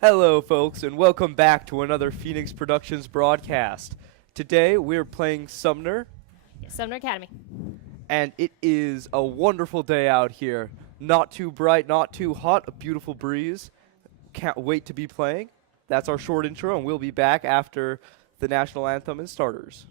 Hello, folks, and welcome back to another Phoenix Productions broadcast. Today, we're playing Sumner, Yes, Sumner Academy. and it is a wonderful day out here. Not too bright, not too hot, a beautiful breeze. Can't wait to be playing. That's our short intro, and we'll be back after the national anthem and starters.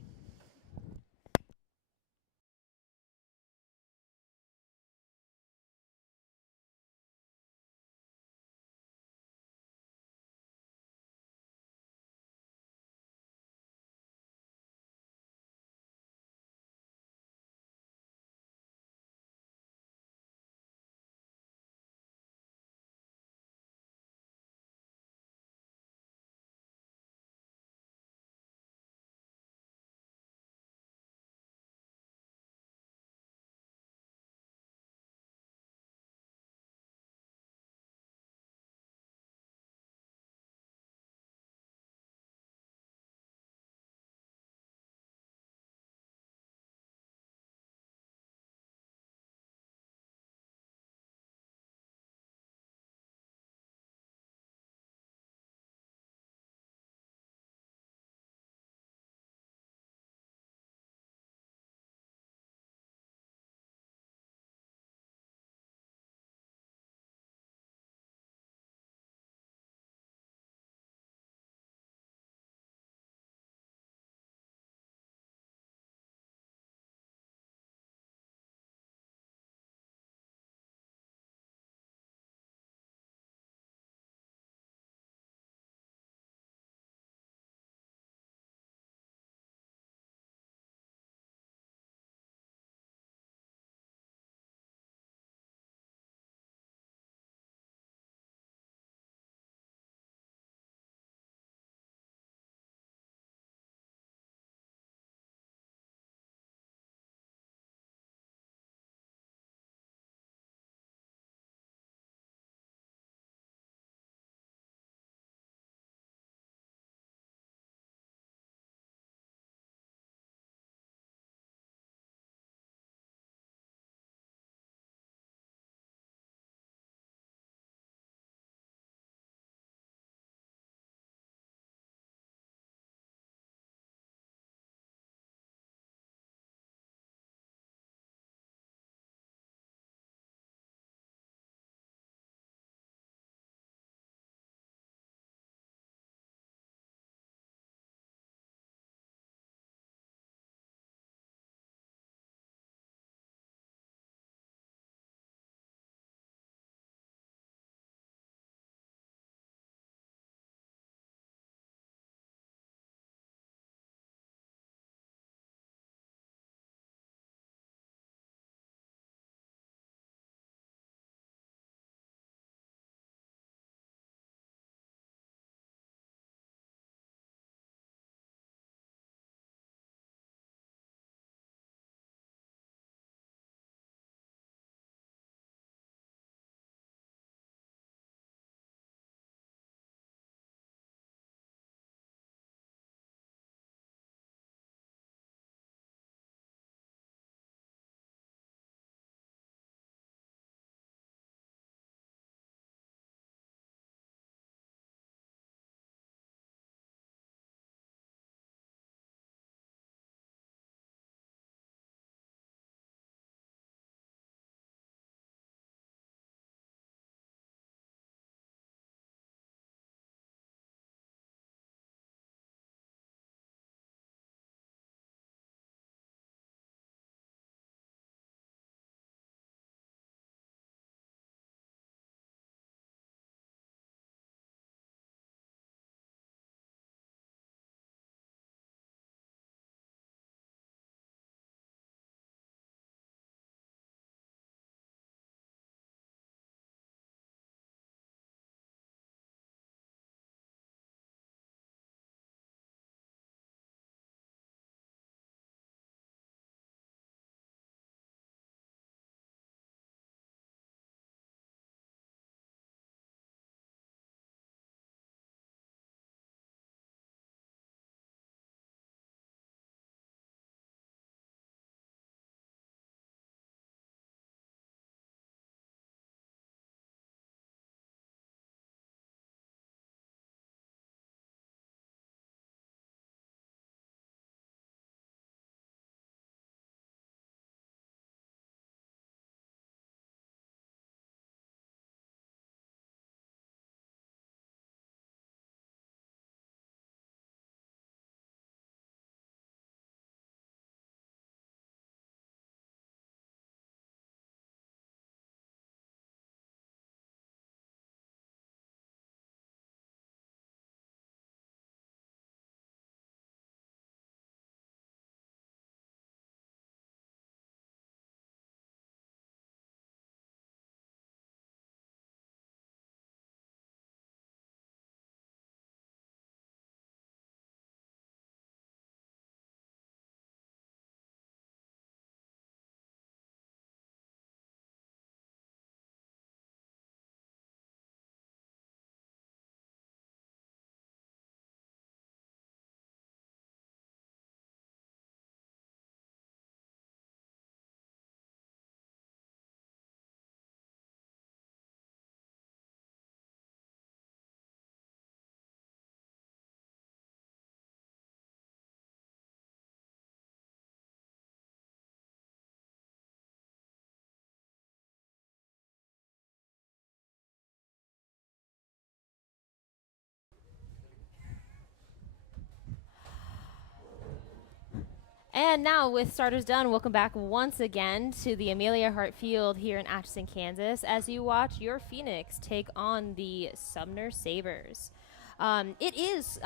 And now, with starters done, welcome back once again to the Amelia Hart Field here in Atchison, Kansas, as you watch your Phoenix take on the Sumner Sabres. It is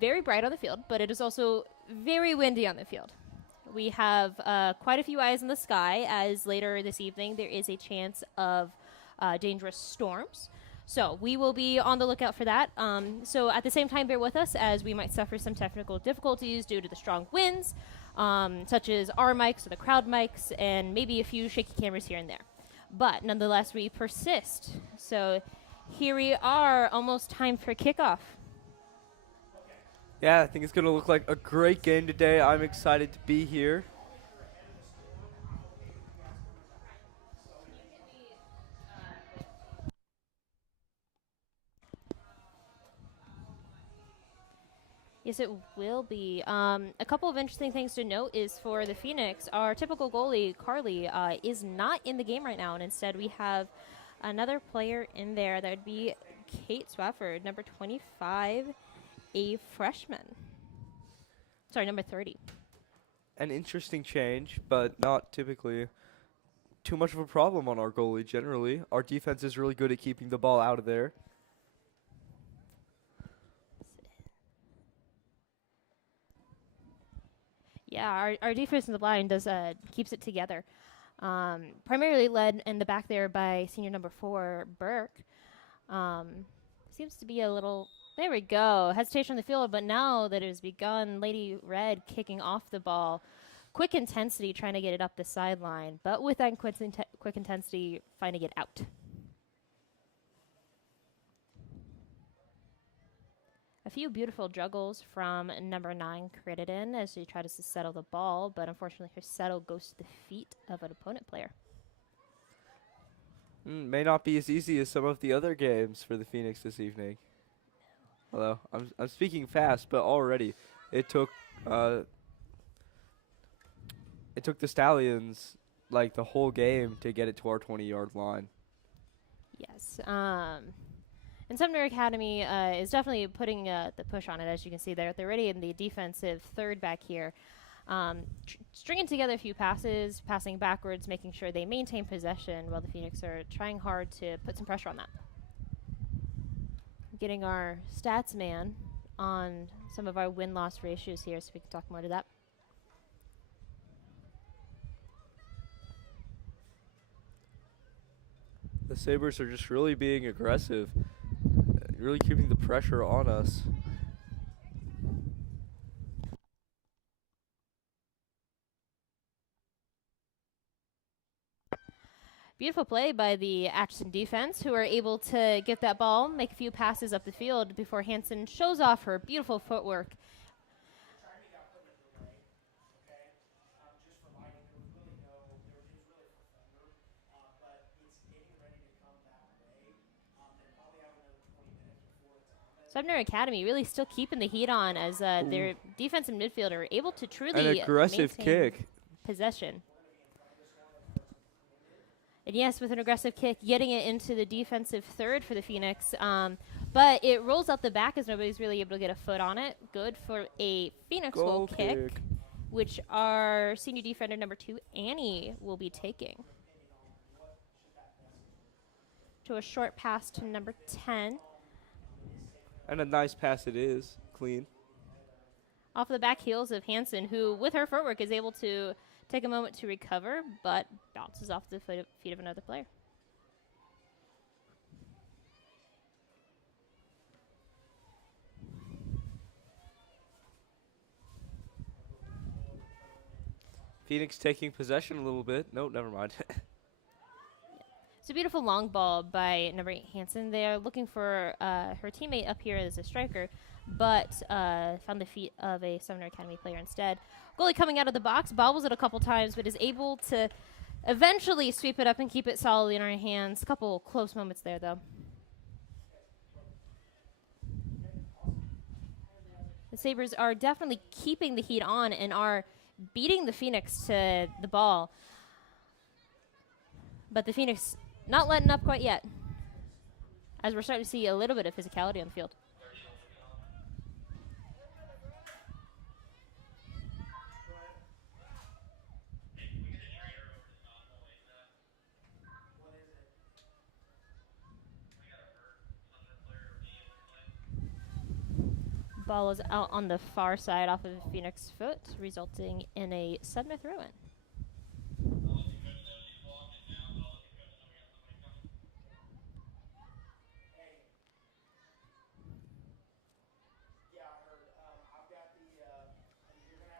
very bright on the field, but it is also very windy on the field. We have quite a few eyes in the sky, as later this evening there is a chance of dangerous storms. So we will be on the lookout for that. So at the same time, bear with us as we might suffer some technical difficulties due to the strong winds, such as our mics or the crowd mics, and maybe a few shaky cameras here and there. But nonetheless, we persist. So here we are, almost time for kickoff. Yeah, I think it's going to look like a great game today. I'm excited to be here. Yes, it will be. A couple of interesting things to note is for the Phoenix, our typical goalie, Carly, is not in the game right now, and instead we have another player in there. That would be Kate Swafford, number 25, a freshman. Sorry, number 30. An interesting change, but not typically too much of a problem on our goalie generally. Our defense is really good at keeping the ball out of there. Yeah, our defensive line does keeps it together. Primarily led in the back there by senior number 4, Burke. Seems to be a little, there we go, hesitation on the field, but now that it has begun, Lady Red kicking off the ball. Quick intensity trying to get it up the sideline, but with that quick intensity finding it out. A few beautiful juggles from number 9 Crittenden as she tries to settle the ball, but unfortunately her settle goes to the feet of an opponent player. May not be as easy as some of the other games for the Phoenix this evening. Although I'm speaking fast, but already it took the Stallions like the whole game to get it to our 20-yard line. Yes. And Sumner Academy is definitely putting the push on it, as you can see there. They're already in the defensive third back here. Stringing together a few passes, passing backwards, making sure they maintain possession while the Phoenix are trying hard to put some pressure on that. Getting our stats man on some of our win-loss ratios here so we can talk more to that. The Sabres are just really being aggressive, really keeping the pressure on us. Beautiful play by the Atchison defense, who are able to get that ball, make a few passes up the field before Hansen shows off her beautiful footwork. Sumner Academy really still keeping the heat on as their defensive midfielder are able to truly An aggressive kick. Possession. And yes, with an aggressive kick, getting it into the defensive third for the Phoenix. But it rolls out the back as nobody's really able to get a foot on it. Good for a Phoenix goal kick, which our senior defender number 2, Annie, will be taking. To a short pass to number 10. And a nice pass it is, clean. Off the back heels of Hansen, who with her footwork is able to take a moment to recover, but bounces off the feet of another player. Phoenix taking possession a little bit. Nope, never mind. It's a beautiful long ball by number 8 Hansen. They are looking for her teammate up here as a striker, but found the feet of a Sumner Academy player instead. Goalie coming out of the box, bobbles it a couple times, but is able to eventually sweep it up and keep it solidly in her hands. A couple close moments there, though. The Sabres are definitely keeping the heat on and are beating the Phoenix to the ball. But the Phoenix not letting up quite yet, as we're starting to see a little bit of physicality on the field. ball is out on the far side off of Phoenix foot, resulting in a Sumner throw-in.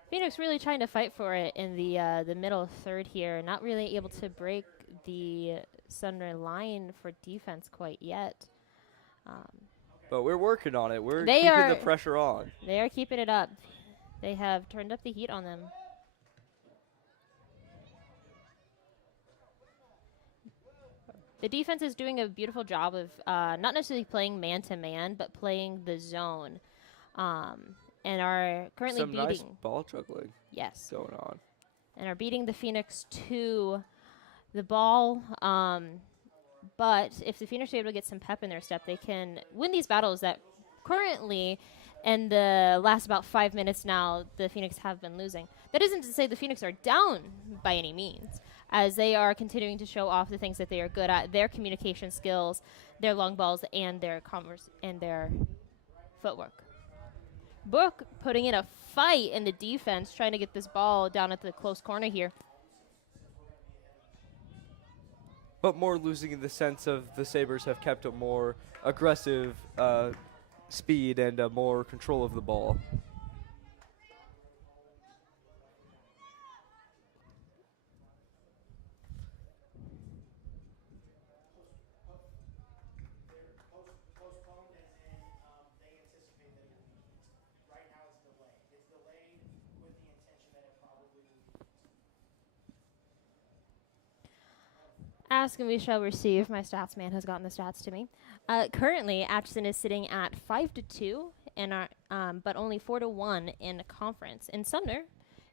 Phoenix really trying to fight for it in the middle third here, not really able to break the Sumner line for defense quite yet. But we're working on it. We're They keeping are- the pressure on. They are keeping it up. They have turned up the heat on them. The defense is doing a beautiful job of not necessarily playing man-to-man, but playing the zone, and are currently Some beating. nice ball juggling Yes. going on. And are beating the Phoenix to the ball. But if the Phoenix are able to get some pep in their step, they can win these battles that currently, in the last about 5 minutes now, the Phoenix have been losing. That isn't to say the Phoenix are down by any means, as they are continuing to show off the things that they are good at, their communication skills, their long balls, and their footwork. Book putting in a fight in the defense, trying to get this ball down at the close corner here. But more losing in the sense of the Sabres have kept a more aggressive speed and more control of the ball. Ask and we shall receive. My stats man has gotten the stats to me. Currently, Atchison is sitting at 5-2, and but only 4-1 in the conference. And Sumner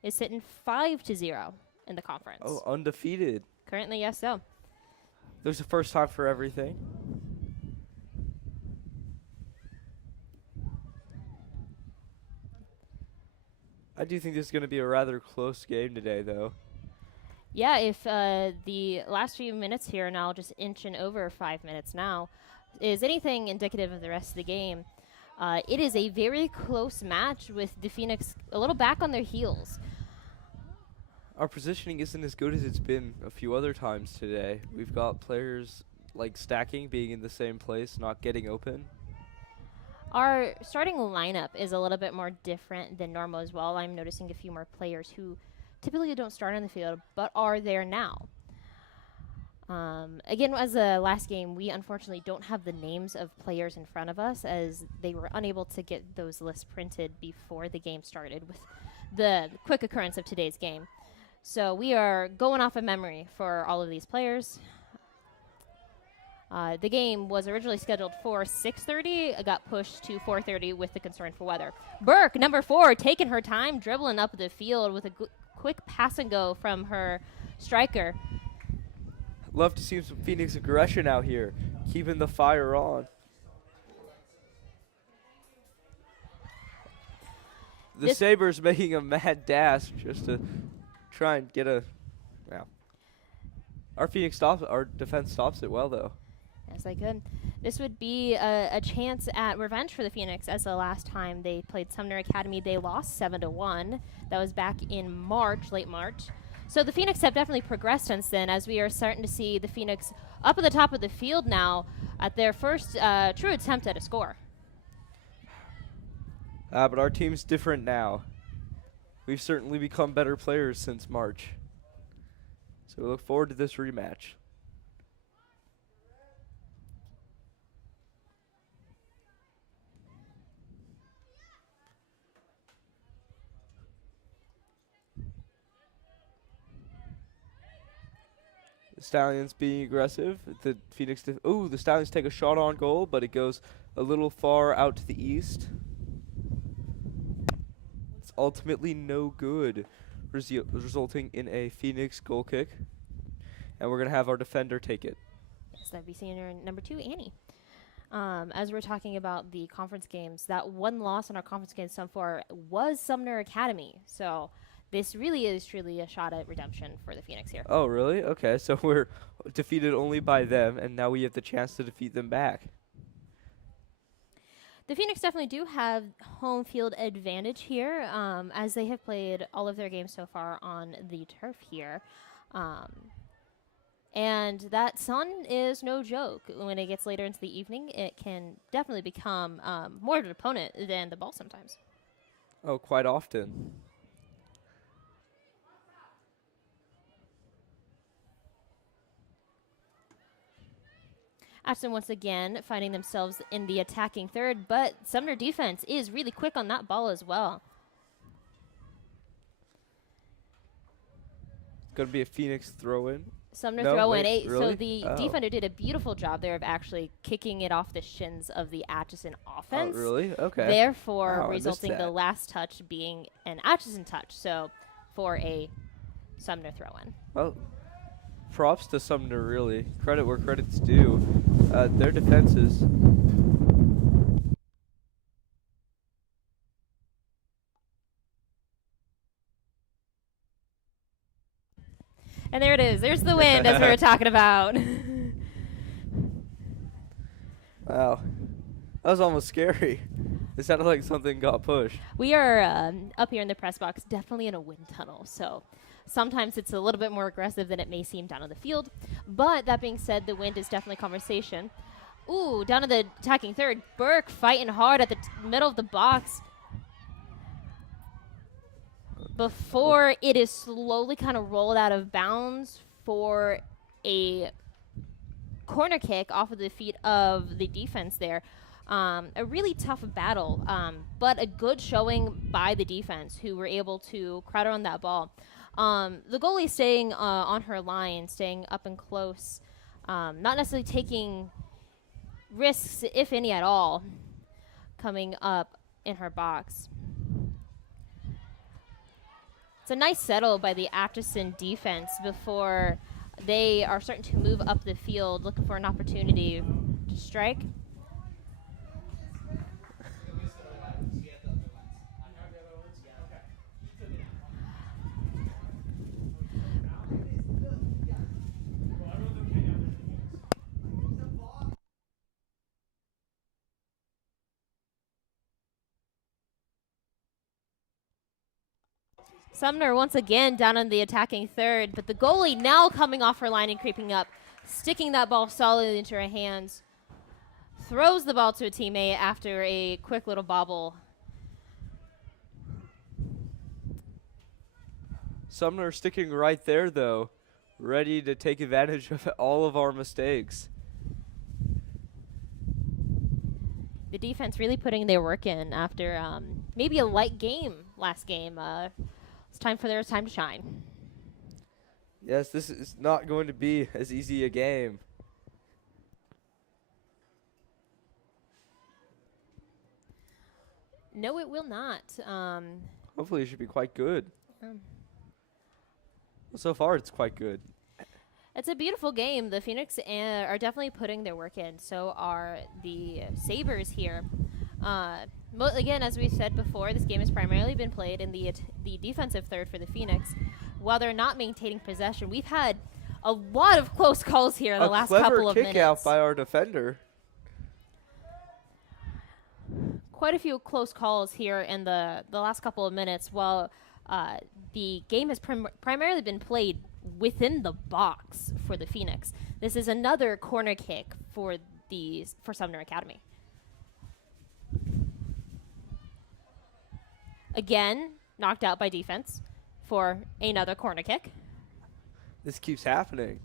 is sitting 5-0 in the conference. Oh, undefeated. Currently, yes, so. There's a first time for everything. I do think this is going to be a rather close game today, though. Yeah, if the last few minutes here are now just inching over 5 minutes now, is anything indicative of the rest of the game, it is a very close match with the Phoenix a little back on their heels. Our positioning isn't as good as it's been a few other times today. We've got players like stacking, being in the same place, not getting open. Our starting lineup is a little bit more different than normal as well. I'm noticing a few more players who typically don't start on the field, but are there now. Again, as the last game, we unfortunately don't have the names of players in front of us, as they were unable to get those lists printed before the game started with the quick occurrence of today's game. So we are going off of memory for all of these players. The game was originally scheduled for 6:30. It got pushed to 4:30 with the concern for weather. Burke, number 4, taking her time, dribbling up the field with a quick pass and go from her striker. Love to see some Phoenix aggression out here, keeping the fire on. The Sabres making a mad dash just to try and get a. Wow. Our defense stops it well, though. Yes, they could. This would be a chance at revenge for the Phoenix, as the last time they played Sumner Academy, they lost 7-1. That was back in March, late March. So the Phoenix have definitely progressed since then, as we are starting to see the Phoenix up at the top of the field now at their first true attempt at a score. But our team's different now. We've certainly become better players since March. So we look forward to this rematch. The Stallions being aggressive. The Phoenix. The Stallions take a shot on goal, but it goes a little far out to the east. It's ultimately no good, resulting in a Phoenix goal kick. And we're going to have our defender take it. Yes, that'd be senior number 2, Annie. As we're talking about the conference games, that one loss in our conference games so far was Sumner Academy. So this really is truly a shot at redemption for the Phoenix here. Oh, really? Okay, so we're defeated only by them, and now we have the chance to defeat them back. The Phoenix definitely do have home field advantage here, as they have played all of their games so far on the turf here. And that sun is no joke. When it gets later into the evening, it can definitely become more of an opponent than the ball sometimes. Oh, quite often. Atchison once again finding themselves in the attacking third, but Sumner defense is really quick on that ball as well. Going to be a Phoenix throw-in. Sumner No, throw in. wait, really? So the defender did a beautiful job there of actually kicking it off the shins of the Atchison offense. Oh, really? Okay. Therefore, Wow, I missed resulting the that. last touch being an Atchison touch. So for a Sumner throw in. Well, props to Sumner, really. Credit where credit's due. Their defenses. And there it is. There's the wind, as we were talking about. Wow. That was almost scary. It sounded like something got pushed. We are up here in the press box, definitely in a wind tunnel. So sometimes it's a little bit more aggressive than it may seem down on the field. But that being said, the wind is definitely conversation. Ooh, down in the attacking third. Burke fighting hard at the middle of the box. Before it is slowly kind of rolled out of bounds for a corner kick off of the feet of the defense there. A really tough battle, but a good showing by the defense, who were able to crowd around that ball. The goalie staying on her line, staying up and close, not necessarily taking risks, if any at all, coming up in her box. It's a nice settle by the Atchison defense before they are starting to move up the field, looking for an opportunity to strike. Sumner once again down on the attacking third, but the goalie now coming off her line and creeping up, sticking that ball solidly into her hands, throws the ball to a teammate after a quick little bobble. Sumner sticking right there, though, ready to take advantage of all of our mistakes. The defense really putting their work in after maybe a light game last game. It's time for their time to shine. Yes, this is not going to be as easy a game. No, it will not. Hopefully it should be quite good. So far, it's quite good. It's a beautiful game. The Phoenix are definitely putting their work in. So are the Sabres here. Again, as we said before, this game has primarily been played in the defensive third for the Phoenix. While they're not maintaining possession, we've had a lot of close calls here in the last couple of minutes. A clever kick out by our defender. Quite a few close calls here in the last couple of minutes, while the game has primarily been played within the box for the Phoenix. This is another corner kick for Sumner Academy. Again, knocked out by defense for another corner kick. This keeps happening.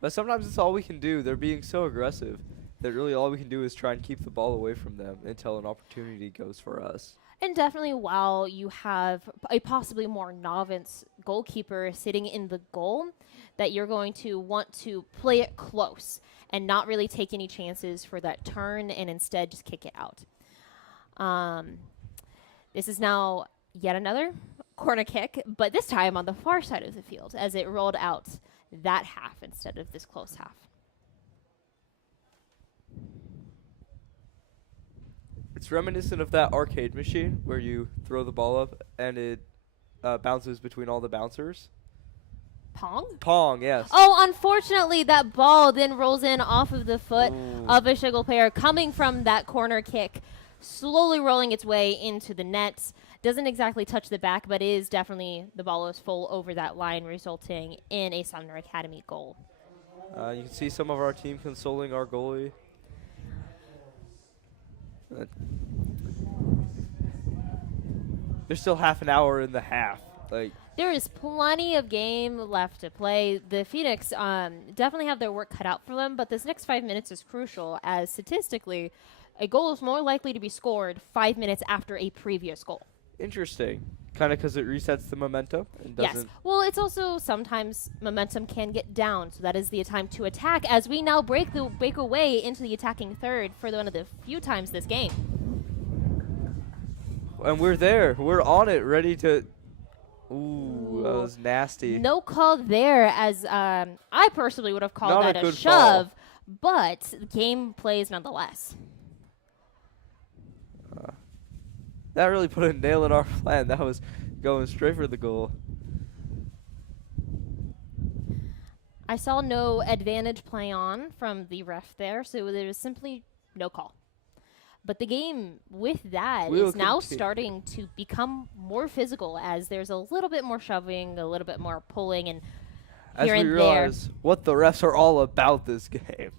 But sometimes it's all we can do. They're being so aggressive that really all we can do is try and keep the ball away from them until an opportunity goes for us. And definitely while you have a possibly more novice goalkeeper sitting in the goal, that you're going to want to play it close and not really take any chances for that turn and instead just kick it out. This is now yet another corner kick, but this time on the far side of the field as it rolled out that half instead of this close half. It's reminiscent of that arcade machine where you throw the ball up and it bounces between all the bouncers. Pong? Pong, yes. Oh, unfortunately, that ball then rolls in off of the foot of a Schigel player coming from that corner kick, slowly rolling its way into the net. Doesn't exactly touch the back, but is definitely, the ball is full over that line, resulting in a Sumner Academy goal. You can see some of our team consoling our goalie. There's still half an hour in the half. There is plenty of game left to play. The Phoenix definitely have their work cut out for them, but this next 5 minutes is crucial, as statistically, a goal is more likely to be scored 5 minutes after a previous goal. Interesting. Kind of because it resets the momentum and doesn't. Yes. Well, it's also sometimes momentum can get down, so that is the time to attack as we now break away into the attacking third for one of the few times this game. And we're there. We're on it, ready to. Ooh, that was nasty. No call there, as I personally would have called Not that a a good shove, fall. but the game plays nonetheless. That really put a nail in our plan. That was going straight for the goal. I saw no advantage play on from the ref there, so there was simply no call. But the game with that is now starting to become more physical, as there's a little bit more shoving, a little bit more pulling, and here and there. As we realize what the refs are all about this game.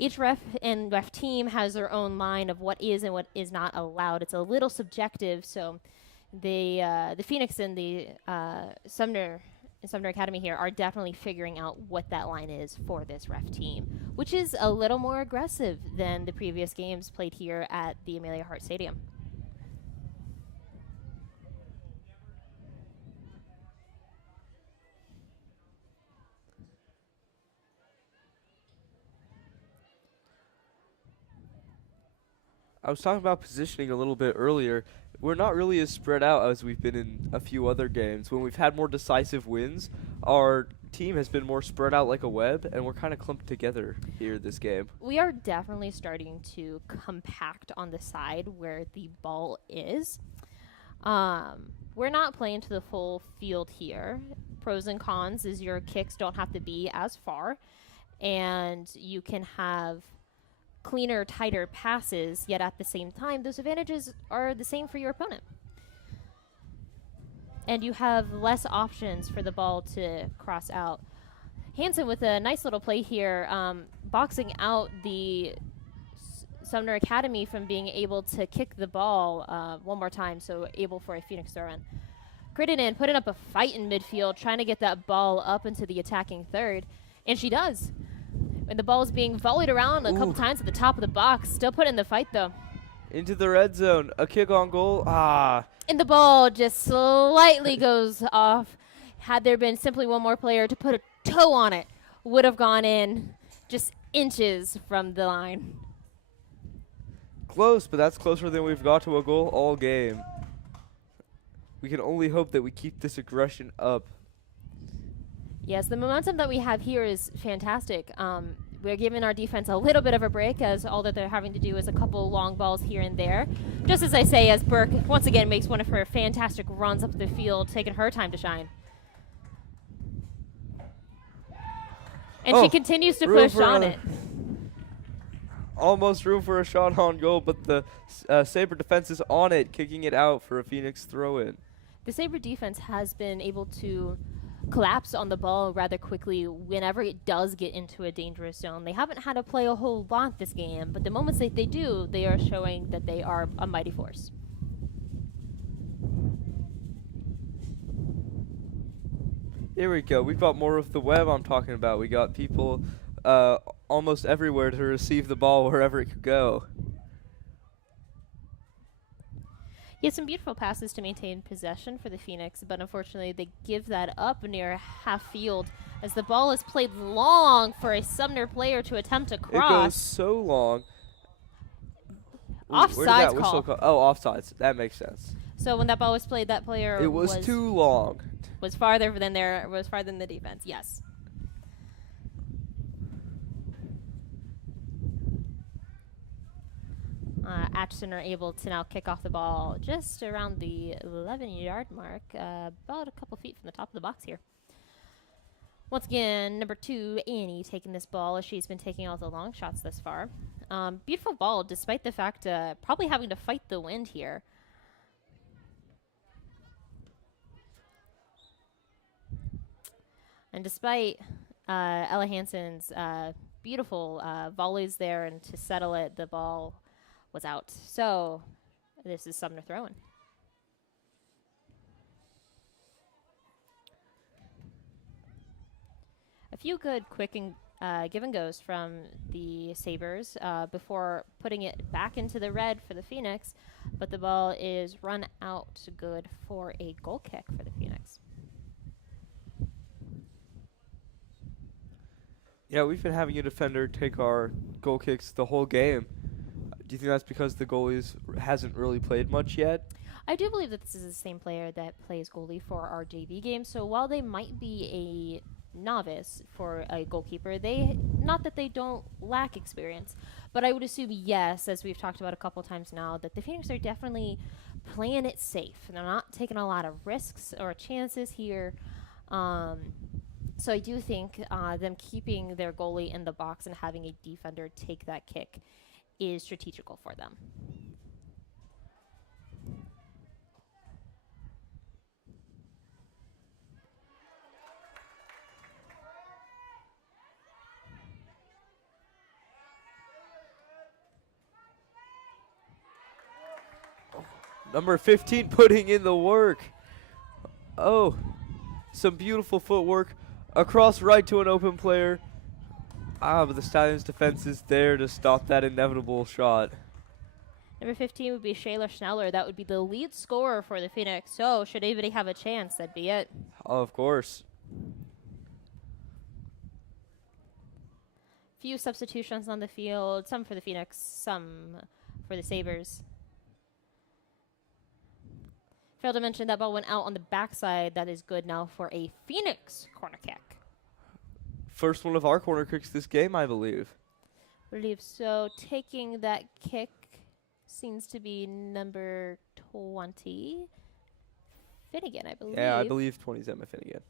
Each ref and ref team has their own line of what is and what is not allowed. It's a little subjective, so the Phoenix and the Sumner Academy here are definitely figuring out what that line is for this ref team, which is a little more aggressive than the previous games played here at the Amelia Hart Stadium. I was talking about positioning a little bit earlier. We're not really as spread out as we've been in a few other games. When we've had more decisive wins, our team has been more spread out like a web, and we're kind of clumped together here this game. We are definitely starting to compact on the side where the ball is. We're not playing to the full field here. Pros and cons is your kicks don't have to be as far, and you can have cleaner, tighter passes, yet at the same time, those advantages are the same for your opponent. And you have less options for the ball to cross out. Hansen with a nice little play here, boxing out the Sumner Academy from being able to kick the ball one more time, so able for a Phoenix throw-in. Crittenden putting up a fight in midfield, trying to get that ball up into the attacking third, and she does. When the ball is being volleyed around a couple times at the top of the box, still put in the fight though. Into the red zone, a kick on goal. And the ball just slightly goes off. Had there been simply one more player to put a toe on it, would have gone in just inches from the line. Close, but that's closer than we've got to a goal all game. We can only hope that we keep this aggression up. Yes, the momentum that we have here is fantastic. We're giving our defense a little bit of a break, as all that they're having to do is a couple long balls here and there. Just as I say, as Burke once again makes one of her fantastic runs up the field, taking her time to shine. And she continues to push on it. Almost room for a shot on goal, but the Sabre defense is on it, kicking it out for a Phoenix throw-in. The Sabre defense has been able to collapse on the ball rather quickly whenever it does get into a dangerous zone. They haven't had to play a whole lot this game, but the moments that they do, they are showing that they are a mighty force. Here we go. We've got more of the web I'm talking about. We got people almost everywhere to receive the ball wherever it could go. He had some beautiful passes to maintain possession for the Phoenix, but unfortunately they give that up near half field as the ball is played long for a Sumner player to attempt to cross. It goes so long. Offsides call. Oh, offsides. That makes sense. So when that ball was played, that player it was too long. Was farther than the defense. Yes. Atchison are able to now kick off the ball just around the 11-yard mark, about a couple feet from the top of the box here. Once again, number 2, Annie, taking this ball as she's been taking all the long shots thus far. Beautiful ball, despite the fact probably having to fight the wind here. And despite Ella Hansen's beautiful volleys there and to settle it, the ball was out. So this is Sumner throwing. A few good quick and give and goes from the Sabres before putting it back into the red for the Phoenix, but the ball is run out good for a goal kick for the Phoenix. Yeah, we've been having a defender take our goal kicks the whole game. Do you think that's because the goalie hasn't really played much yet? I do believe that this is the same player that plays goalie for our JV game, so while they might be a novice for a goalkeeper, not that they don't lack experience, but I would assume, yes, as we've talked about a couple times now, that the Phoenix are definitely playing it safe. They're not taking a lot of risks or chances here. So I do think them keeping their goalie in the box and having a defender take that kick is strategical for them. Number 15 putting in the work. Oh, some beautiful footwork across right to an open player. But the Stallions' defense is there to stop that inevitable shot. Number 15 would be Shayla Schneller. That would be the lead scorer for the Phoenix. So should anybody have a chance, that'd be it. Oh, of course. Few substitutions on the field. Some for the Phoenix, some for the Sabres. Failed to mention that ball went out on the backside. That is good now for a Phoenix corner kick. First one of our corner kicks this game, I believe. I believe so. Taking that kick seems to be number 20. Finnegan, I believe. Yeah, I believe 20 is Emma Finnegan.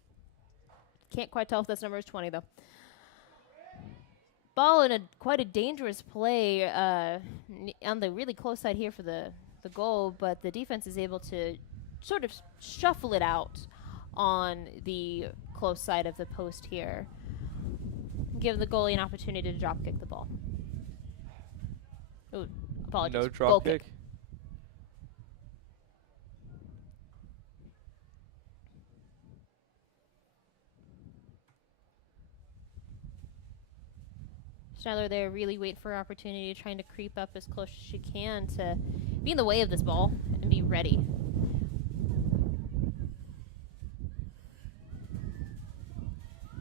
Can't quite tell if this number is 20, though. Ball in quite a dangerous play on the really close side here for the goal, but the defense is able to sort of shuffle it out on the close side of the post here. Give the goalie an opportunity to drop kick the ball. Ooh, apologies. No drop goal kick. Schneller there really waiting for her opportunity, trying to creep up as close as she can to be in the way of this ball and be ready.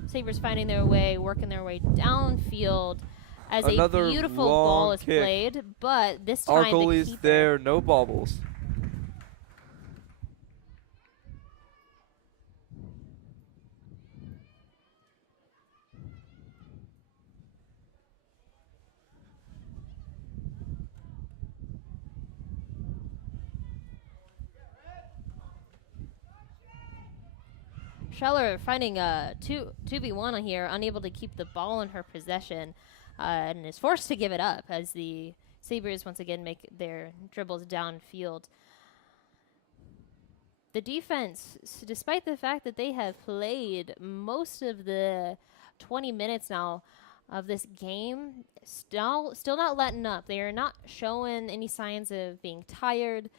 Sabres finding their way, working their way downfield as Another a beautiful long ball is kick. played, but this time Our the goalie's keeper there, no bobbles. Scheller finding a 2v1 on here, unable to keep the ball in her possession, and is forced to give it up as the Sabres once again make their dribbles downfield. The defense, despite the fact that they have played most of the 20 minutes now of this game, still not letting up. They are not showing any signs of being tired.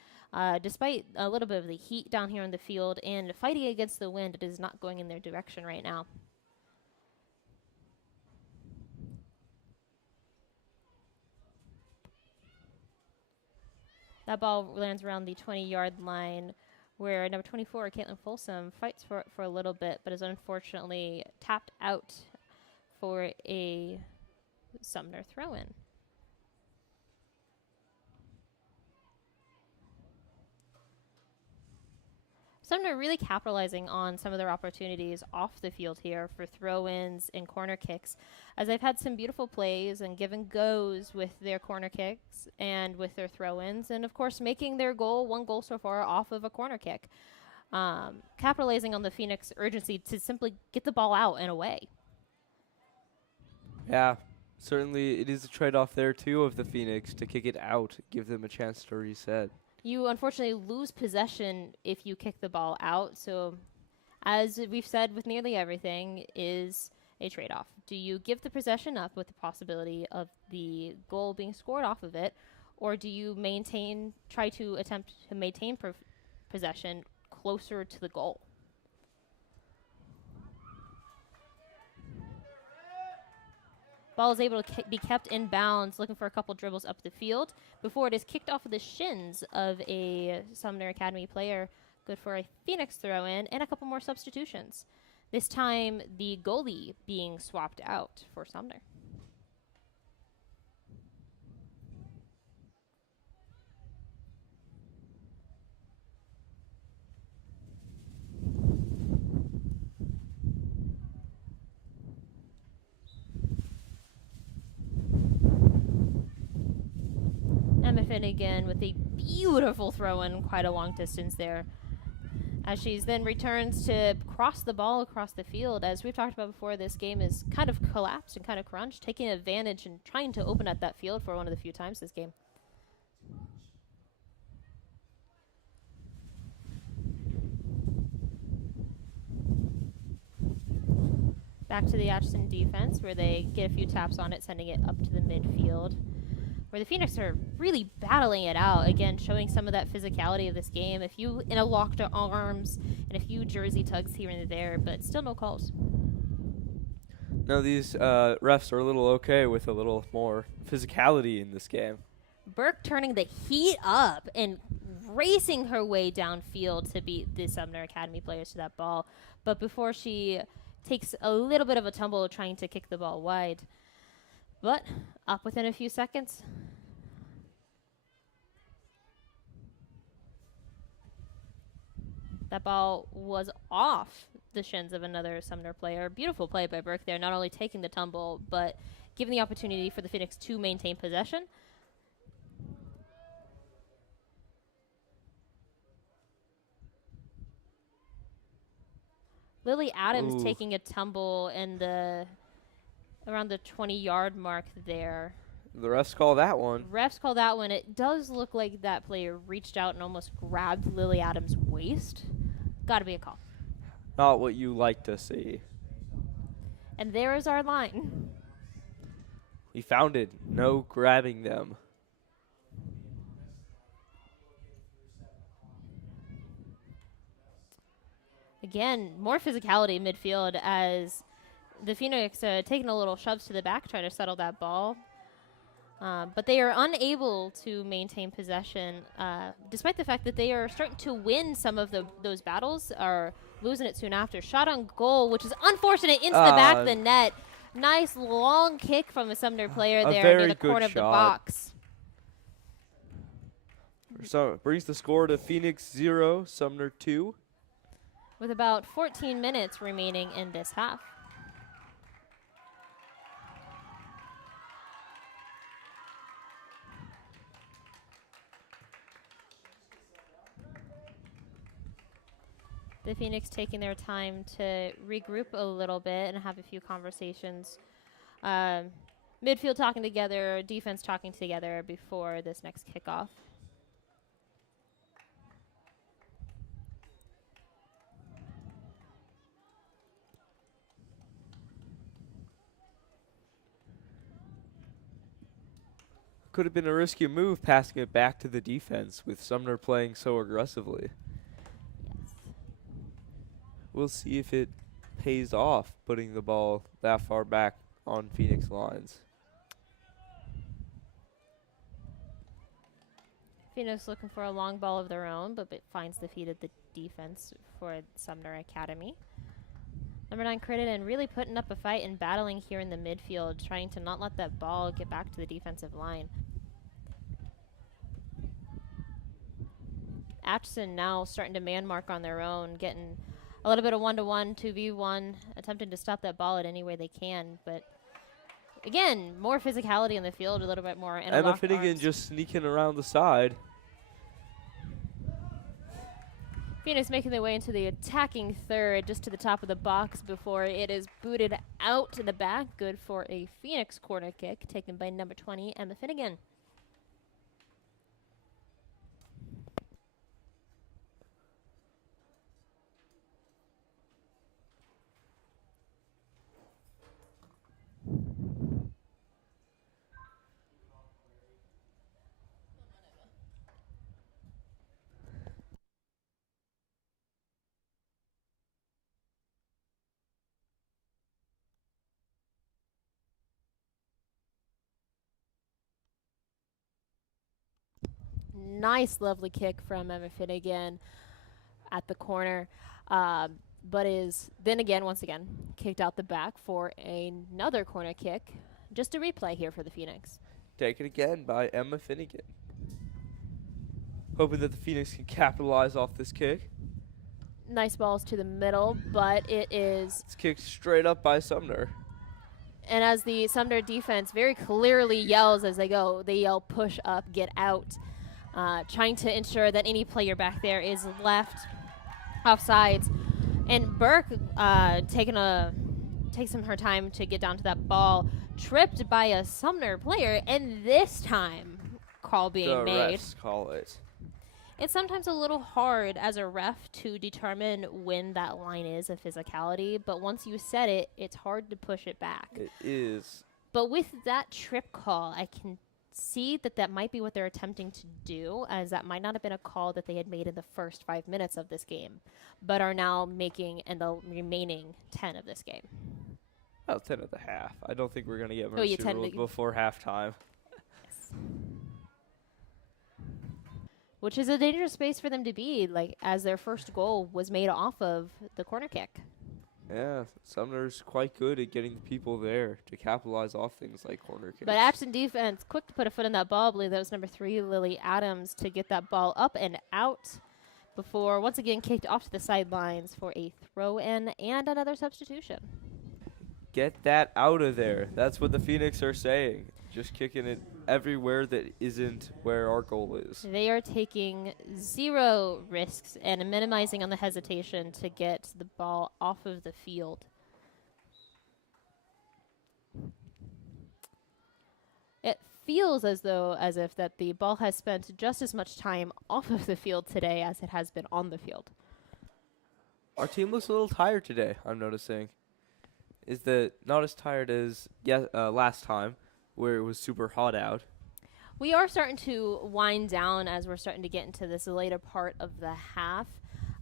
Despite a little bit of the heat down here on the field and fighting against the wind, it is not going in their direction right now. That ball lands around the 20-yard line where number 24, Caitlin Folsom, fights for it for a little bit, but is unfortunately tapped out for a Sumner throw-in. Sumner really capitalizing on some of their opportunities off the field here for throw-ins and corner kicks, as they've had some beautiful plays and give and goes with their corner kicks and with their throw-ins, and of course making their goal, one goal so far, off of a corner kick. capitalizing on the Phoenix urgency to simply get the ball out and away. Yeah, certainly it is a trade-off there too of the Phoenix to kick it out, give them a chance to reset. You unfortunately lose possession if you kick the ball out. So, as we've said with nearly everything, is a trade-off. Do you give the possession up with the possibility of the goal being scored off of it, or do you try to attempt to maintain possession closer to the goal? Ball is able to be kept in bounds, looking for a couple dribbles up the field before it is kicked off of the shins of a Sumner Academy player. Good for a Phoenix throw in and a couple more substitutions. This time, the goalie being swapped out for Sumner. Emma Finnegan with a beautiful throw in quite a long distance there, as she's then returns to cross the ball across the field. As we've talked about before, this game is kind of collapsed and kind of crunched, taking advantage and trying to open up that field for one of the few times this game. Back to the Atchison defense, where they get a few taps on it, sending it up to the midfield, where the Phoenix are really battling it out, again, showing some of that physicality of this game. A few in a locked arms and a few jersey tugs here and there, but still no calls. No, these refs are a little okay with a little more physicality in this game. Burke turning the heat up and racing her way downfield to beat the Sumner Academy players to that ball. But before she takes a little bit of a tumble trying to kick the ball wide. But up within a few seconds. That ball was off the shins of another Sumner player. Beautiful play by Burke there, not only taking the tumble, but giving the opportunity for the Phoenix to maintain possession. Lily Adams taking a tumble in around the 20-yard mark there. The refs call that one. Refs call that one. It does look like that player reached out and almost grabbed Lily Adams' waist. Got to be a call. Not what you like to see. And there is our line. We found it. No grabbing them. Again, more physicality in midfield as the Phoenix taking a little shoves to the back, trying to settle that ball. But they are unable to maintain possession, despite the fact that they are starting to win some of those battles, are losing it soon after. Shot on goal, which is unfortunate, into the back of the net. Nice long kick from a Sumner player there near the corner of the box. So brings the score to Phoenix 0, Sumner 2. With about 14 minutes remaining in this half. The Phoenix taking their time to regroup a little bit and have a few conversations. Midfield talking together, defense talking together before this next kickoff. Could have been a risky move passing it back to the defense with Sumner playing so aggressively. Yes. We'll see if it pays off putting the ball that far back on Phoenix lines. Phoenix looking for a long ball of their own, but it finds the feet of the defense for Sumner Academy. Number 9, Crittenden really putting up a fight and battling here in the midfield, trying to not let that ball get back to the defensive line. Atchison now starting to man mark on their own, getting a little bit of 1-to-1, 2v1, attempting to stop that ball at any way they can. But again, more physicality in the field, a little bit more. Emma Finnegan just sneaking around the side. Phoenix making their way into the attacking third, just to the top of the box before it is booted out to the back. Good for a Phoenix corner kick taken by number 20, Emma Finnegan. Nice, lovely kick from Emma Finnegan at the corner, but is then again, once again, kicked out the back for another corner kick. Just a replay here for the Phoenix. Taken again by Emma Finnegan. Hoping that the Phoenix can capitalize off this kick. Nice balls to the middle, but it is... It's kicked straight up by Sumner. And as the Sumner defense very clearly yells as they go, they yell, push up, get out. Trying to ensure that any player back there is left offsides. And Burke takes her time to get down to that ball, tripped by a Sumner player, and this time call being made. Refs call it. It's sometimes a little hard as a ref to determine when that line is of physicality, but once you set it, it's hard to push it back. It is. But with that trip call, I can see that that might be what they're attempting to do, as that might not have been a call that they had made in the first 5 minutes of this game, but are now making in the remaining 10 of this game. Well, 10 at the half. I don't think we're going to get mercy rules before halftime. Yes. Which is a dangerous space for them to be, like, as their first goal was made off of the corner kick. Yeah, Sumner's quite good at getting the people there to capitalize off things like corner kicks. But Atchison defense, quick to put a foot in that ball. I believe that was number 3, Lily Adams, to get that ball up and out before once again kicked off to the sidelines for a throw-in and another substitution. Get that out of there. That's what the Phoenix are saying. Just kicking it everywhere that isn't where our goal is. They are taking 0 risks and minimizing on the hesitation to get the ball off of the field. It feels as if that the ball has spent just as much time off of the field today as it has been on the field. Our team looks a little tired today, I'm noticing. Is that not as tired as last time, where it was super hot out? We are starting to wind down as we're starting to get into this later part of the half.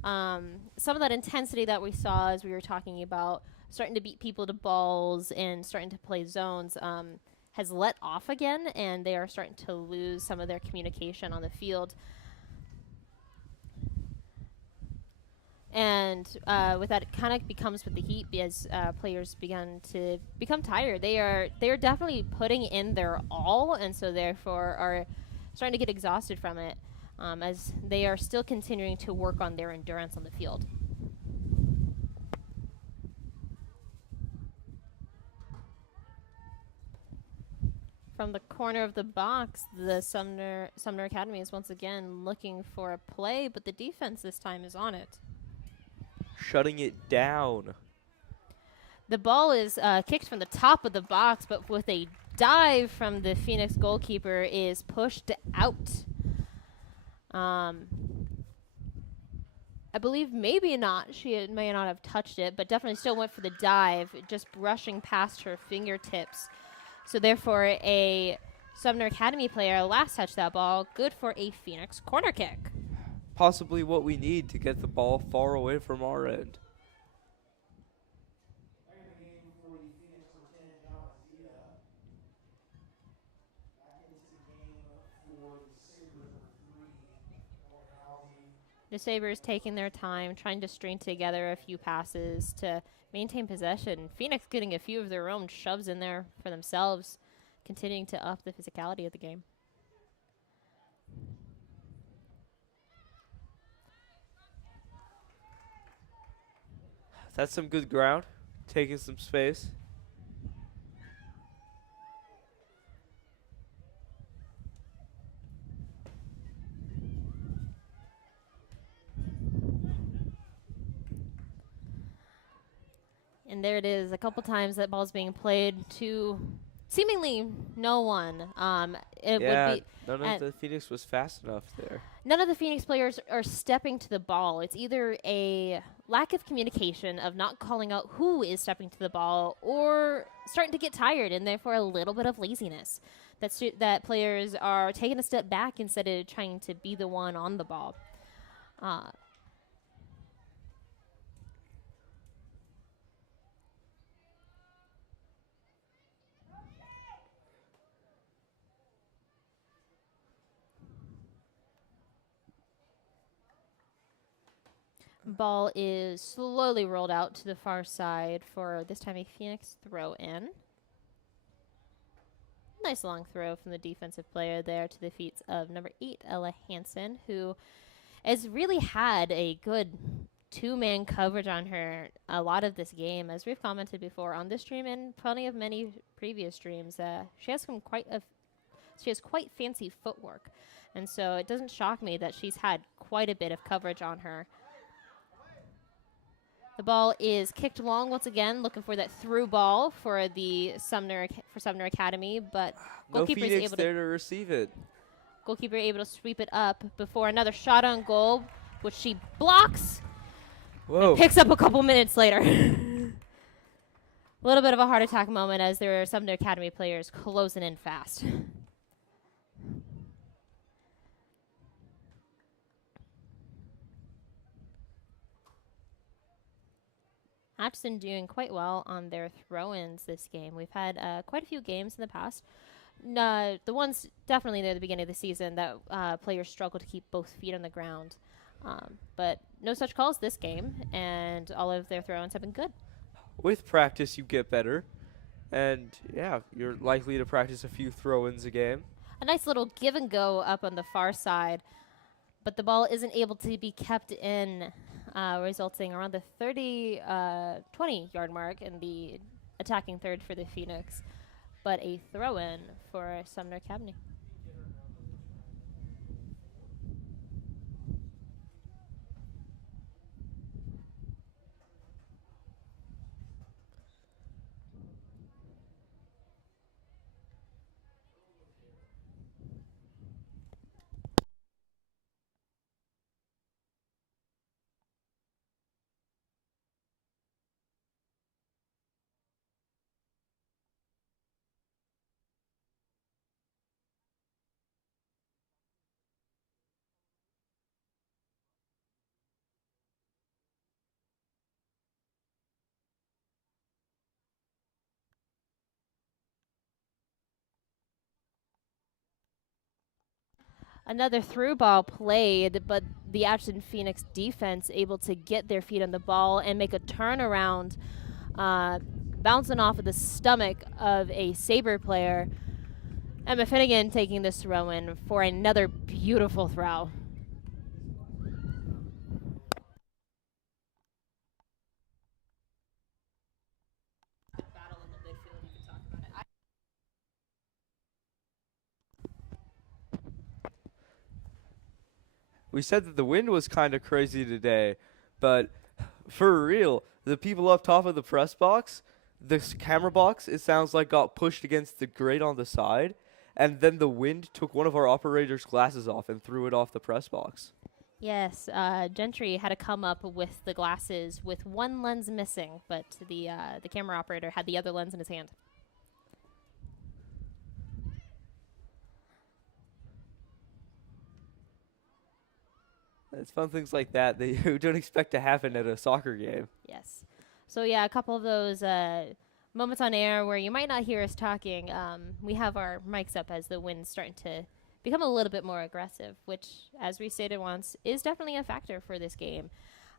Some of that intensity that we saw as we were talking about starting to beat people to balls and starting to play zones has let off again, and they are starting to lose some of their communication on the field. And with that, it kind of becomes with the heat as players begin to become tired. They are definitely putting in their all, and so therefore are starting to get exhausted from it, as they are still continuing to work on their endurance on the field. From the corner of the box, the Sumner Academy is once again looking for a play, but the defense this time is on it. Shutting it down. The ball is kicked from the top of the box, but with a dive from the Phoenix goalkeeper is pushed out. I believe maybe not. She may not have touched it, but definitely still went for the dive, just brushing past her fingertips. So therefore, a Sumner Academy player last touched that ball. Good for a Phoenix corner kick. Possibly what we need to get the ball far away from our end. The Sabres taking their time, trying to string together a few passes to maintain possession. Phoenix getting a few of their own shoves in there for themselves, continuing to up the physicality of the game. That's some good ground, taking some space. And there it is. A couple times that ball's being played to seemingly no one. It Yeah, would be none at- of the Phoenix was fast enough there. none of the Phoenix players are stepping to the ball. It's either a lack of communication of not calling out who is stepping to the ball, or starting to get tired and therefore a little bit of laziness. That players are taking a step back instead of trying to be the one on the ball. Ball is slowly rolled out to the far side for this time a Phoenix throw in. Nice long throw from the defensive player there to the feet of number 8, Ella Hansen, who has really had a good two-man coverage on her a lot of this game. As we've commented before on this stream and plenty of many previous streams, she has quite fancy footwork. And so it doesn't shock me that she's had quite a bit of coverage on her. The ball is kicked long once again, looking for that through ball for the Sumner Academy, but No goalkeeper is Phoenix able there to receive it. Goalkeeper able to sweep it up before another shot on goal, which she blocks. Whoa. And picks up a couple minutes later. A little bit of a heart attack moment as there are Sumner Academy players closing in fast. Atchison doing quite well on their throw-ins this game. We've had quite a few games in the past. The ones definitely near the beginning of the season that players struggle to keep both feet on the ground. But no such calls this game, and all of their throw-ins have been good. With practice, you get better. And, yeah, you're likely to practice a few throw-ins a game. A nice little give and go up on the far side, but the ball isn't able to be kept in, resulting around the 20-yard mark in the attacking third for the Phoenix, but a throw-in for Sumner Academy. Another through ball played, but the Atchison Phoenix defense able to get their feet on the ball and make a turnaround, bouncing off of the stomach of a Sabre player. Emma Finnegan taking this throw in for another beautiful throw. We said that the wind was kind of crazy today, but for real, the people up top of the press box, this camera box, it sounds like got pushed against the grate on the side, and then the wind took one of our operators' glasses off and threw it off the press box. Yes, Gentry had to come up with the glasses with one lens missing, but the camera operator had the other lens in his hand. It's fun things like that that you don't expect to happen at a soccer game. Yes. So yeah, a couple of those moments on air where you might not hear us talking. We have our mics up as the wind's starting to become a little bit more aggressive, which, as we stated once, is definitely a factor for this game.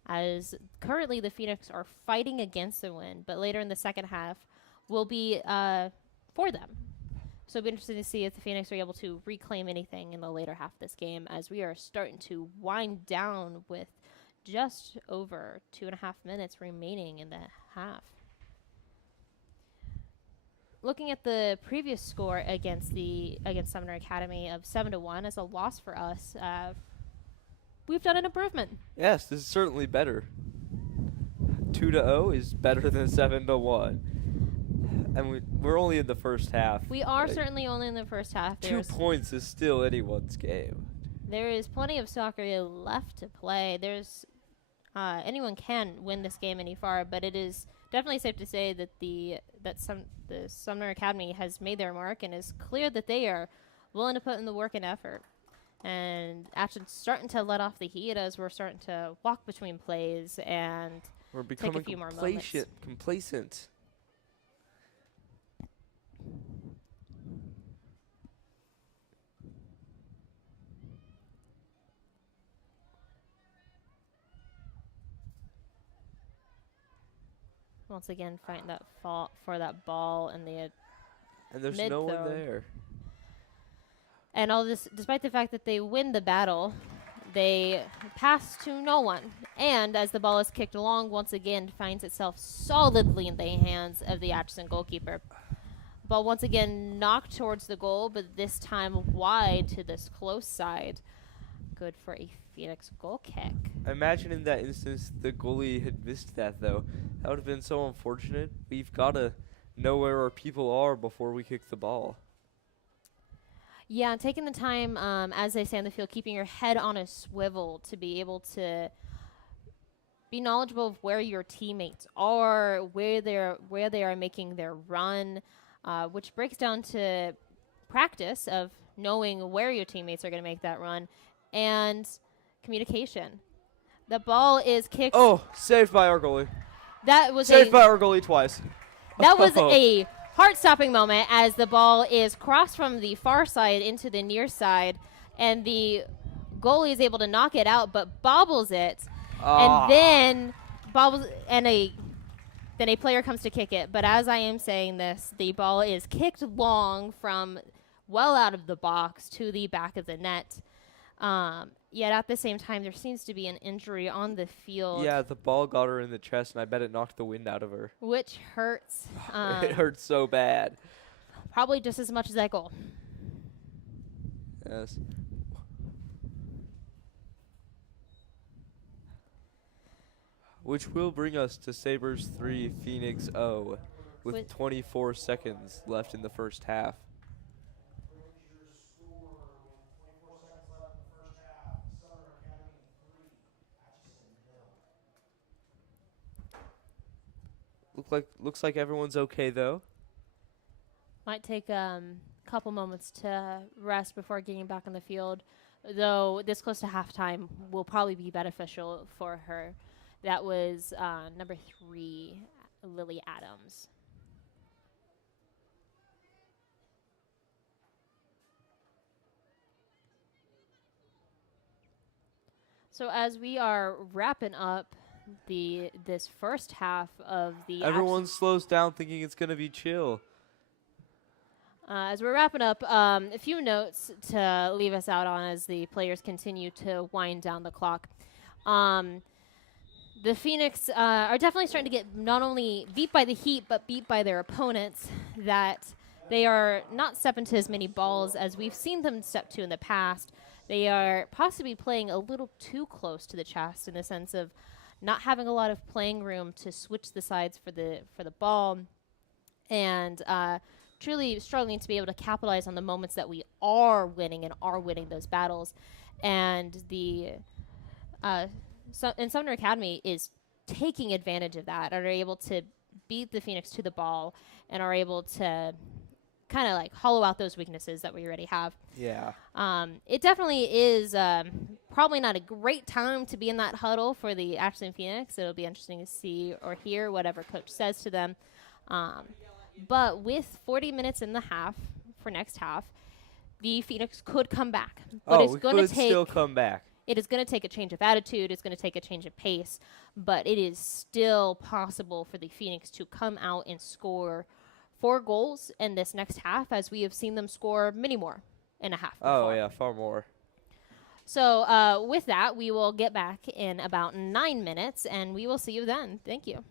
As currently the Phoenix are fighting against the wind, but later in the second half will be for them. So it'll be interesting to see if the Phoenix are able to reclaim anything in the later half of this game, as we are starting to wind down with just over 2.5 minutes remaining in the half. Looking at the previous score against Sumner Academy of 7-1 as a loss for us, we've done an improvement. Yes, this is certainly better. 2-0 is better than 7-1. And we're only in the first half. We are certainly only in the first half. 2 points is still anyone's game. There is plenty of soccer left to play. Anyone can win this game any far, but it is definitely safe to say that the Sumner Academy has made their mark, and is clear that they are willing to put in the work and effort. And actually starting to let off the heat as we're starting to walk between plays and we're becoming take a few more moments. Complacent. Once again, fighting that fault for that ball and there's no one there. And all this, despite the fact that they win the battle, they pass to no one. And as the ball is kicked along, once again finds itself solidly in the hands of the Atchison goalkeeper. Ball once again knocked towards the goal, but this time wide to this close side. Good for a Phoenix goal kick. Imagine in that instance the goalie had missed that, though. That would have been so unfortunate. We've got to know where our people are before we kick the ball. Yeah, taking the time, as they say on the field, keeping your head on a swivel to be able to be knowledgeable of where your teammates are, where they are making their run, which breaks down to practice of knowing where your teammates are going to make that run, and communication. The ball is kicked. Oh, saved by our goalie. That was saved by our goalie twice. That was a heart-stopping moment as the ball is crossed from the far side into the near side, and the goalie is able to knock it out, but bobbles it, and then then a player comes to kick it. But as I am saying this, the ball is kicked long from well out of the box to the back of the net. Yet at the same time, there seems to be an injury on the field. Yeah, the ball got her in the chest, and I bet it knocked the wind out of her. Which hurts. It hurts so bad. Probably just as much as that goal. Yes. Which will bring us to Sabres 3, Phoenix 0, with 24 seconds left in the first half. Looks like everyone's okay, though. Might take a couple moments to rest before getting back on the field, though this close to halftime will probably be beneficial for her. That was number 3, Lily Adams. So as we are wrapping up this first half of the everyone slows down thinking it's going to be chill. As we're wrapping up, a few notes to leave us out on as the players continue to wind down the clock. The Phoenix are definitely starting to get not only beat by the heat, but beat by their opponents, that they are not stepping to as many balls as we've seen them step to in the past. They are possibly playing a little too close to the chest in the sense of not having a lot of playing room to switch the sides for the ball, and truly struggling to be able to capitalize on the moments that we are winning and are winning those battles. And Sumner Academy is taking advantage of that, and are able to beat the Phoenix to the ball, and are able to kind of like hollow out those weaknesses that we already have. Yeah. It definitely is probably not a great time to be in that huddle for the Atchison Phoenix. It'll be interesting to see or hear whatever coach says to them. But with 40 minutes in the half for next half, the Phoenix could come back. But it's going to take still come back. It is going to take a change of attitude. It's going to take a change of pace. But it is still possible for the Phoenix to come out and score 4 goals in this next half, as we have seen them score many more in a half before. Oh, yeah, far more. So with that, we will get back in about 9 minutes, and we will see you then. Thank you.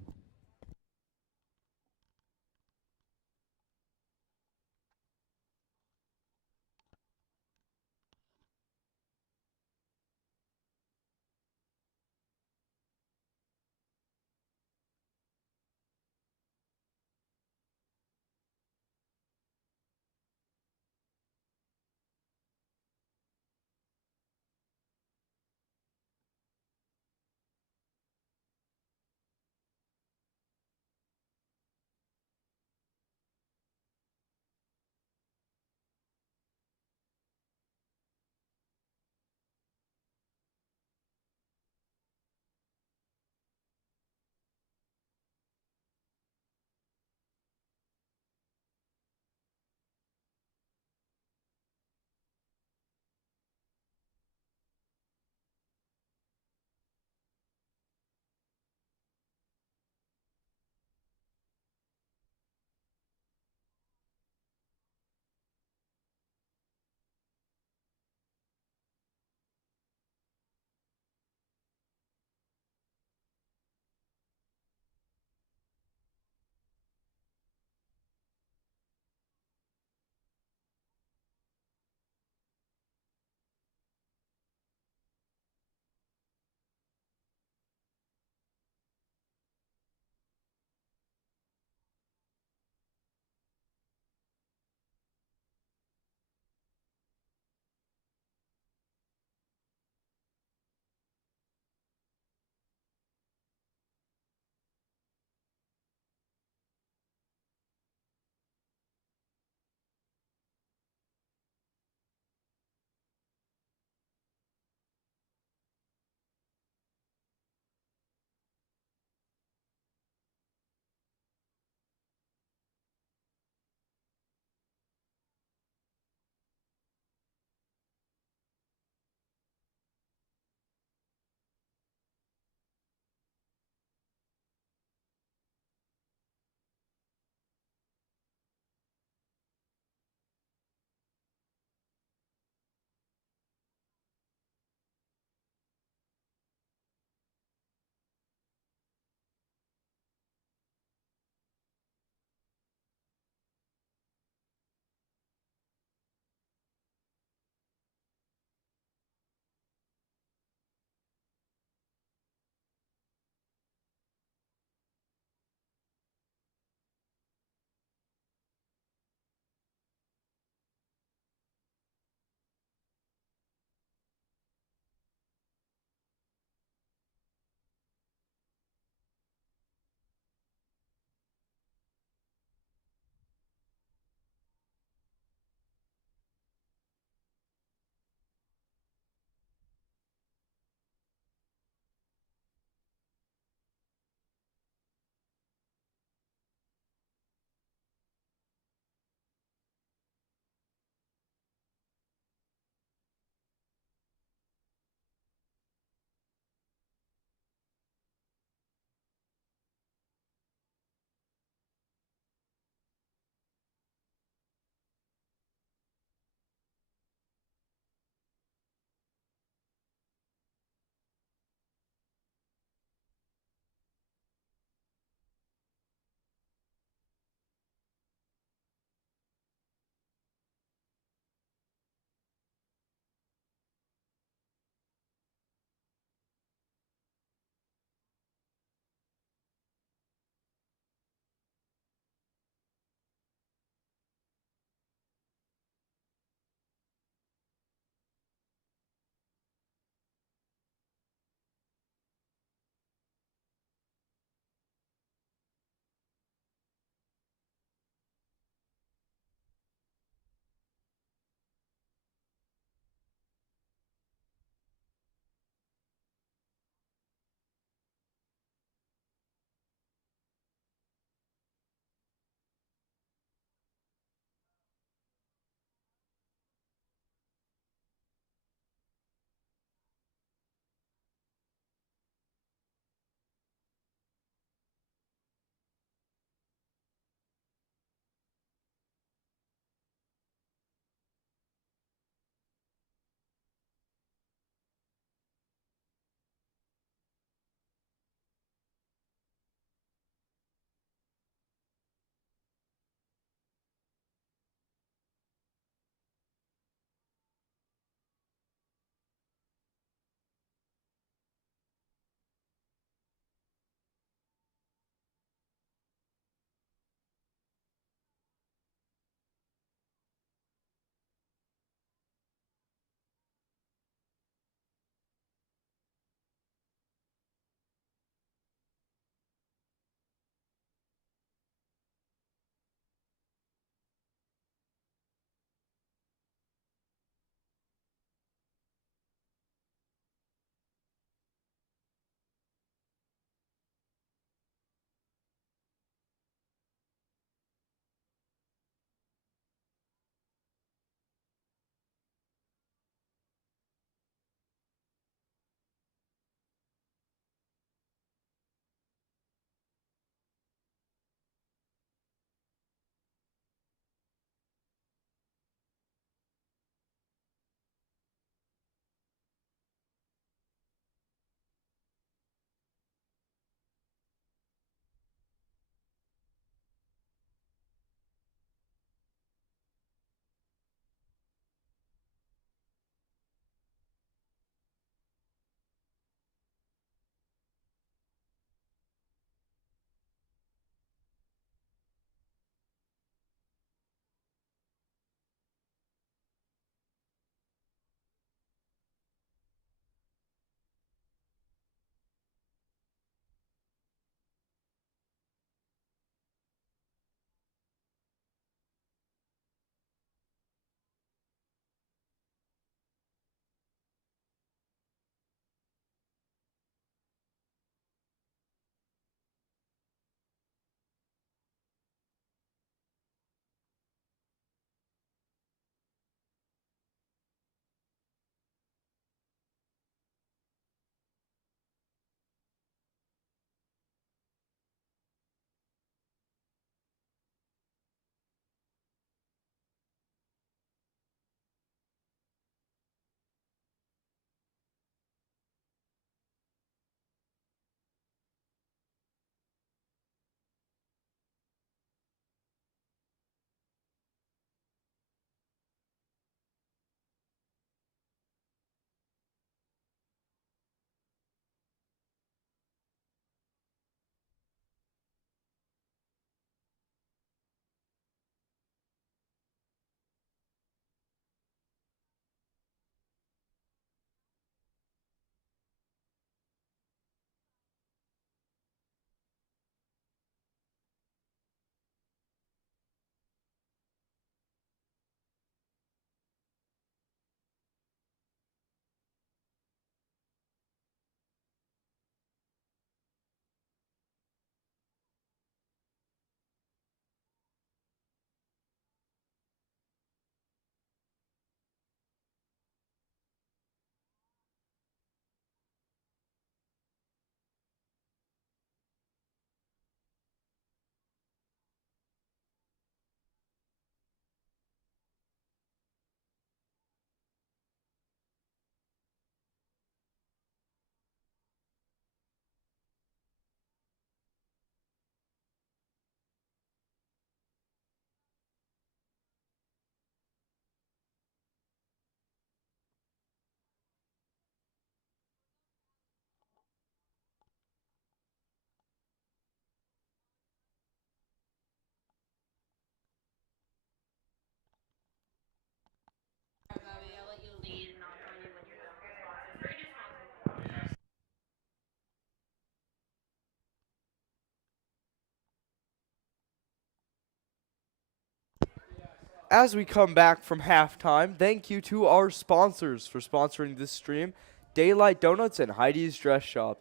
As we come back from halftime, thank you to our sponsors for sponsoring this stream, Daylight Donuts and Heidi's Dress Shop.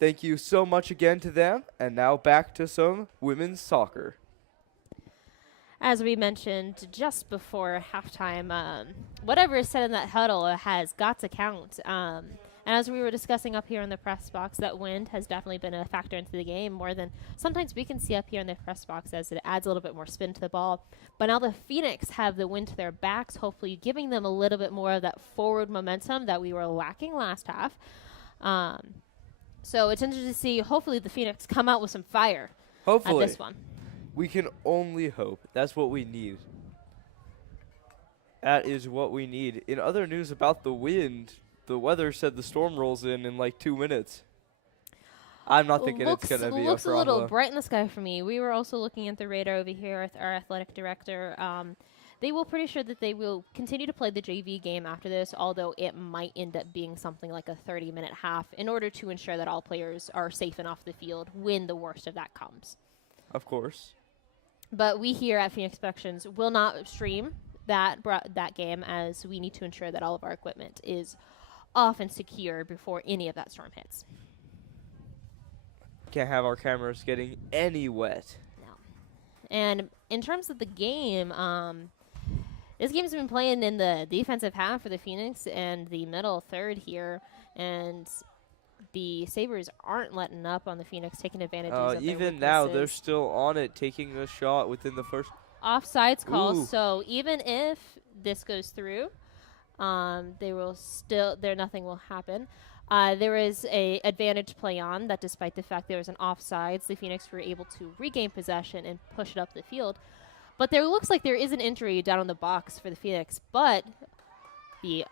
Thank you so much again to them, and now back to some women's soccer. As we mentioned just before halftime, whatever is said in that huddle has got to count. And as we were discussing up here in the press box, that wind has definitely been a factor into the game more than sometimes we can see up here in the press box, as it adds a little bit more spin to the ball. But now the Phoenix have the wind to their backs, hopefully giving them a little bit more of that forward momentum that we were lacking last half. So it's interesting to see, hopefully, the Phoenix come out with some fire Hopefully. at this one. We can only hope. That's what we need. That is what we need. In other news about the wind, the weather said the storm rolls in like 2 minutes. I'm not thinking it's going to be a Looks a little problem. bright in the sky for me. We were also looking at the radar over here with our athletic director. They will pretty sure that they will continue to play the JV game after this, although it might end up being something like a 30-minute half in order to ensure that all players are safe and off the field when the worst of that comes. Of course. But we here at Phoenix Productions will not stream that game, as we need to ensure that all of our equipment is off and secure before any of that storm hits. Can't have our cameras getting any wet. No. And in terms of the game, this game's been playing in the defensive half for the Phoenix and the middle third here, and the Sabres aren't letting up on the Phoenix, taking advantage of their even now, weaknesses. they're still on it, taking a shot within the first. Offsides call. Ooh. So even if this goes through, nothing will happen. There is a advantage play on that, despite the fact there was an offsides, the Phoenix were able to regain possession and push it up the field. But there looks like there is an injury down on the box for the Phoenix, but the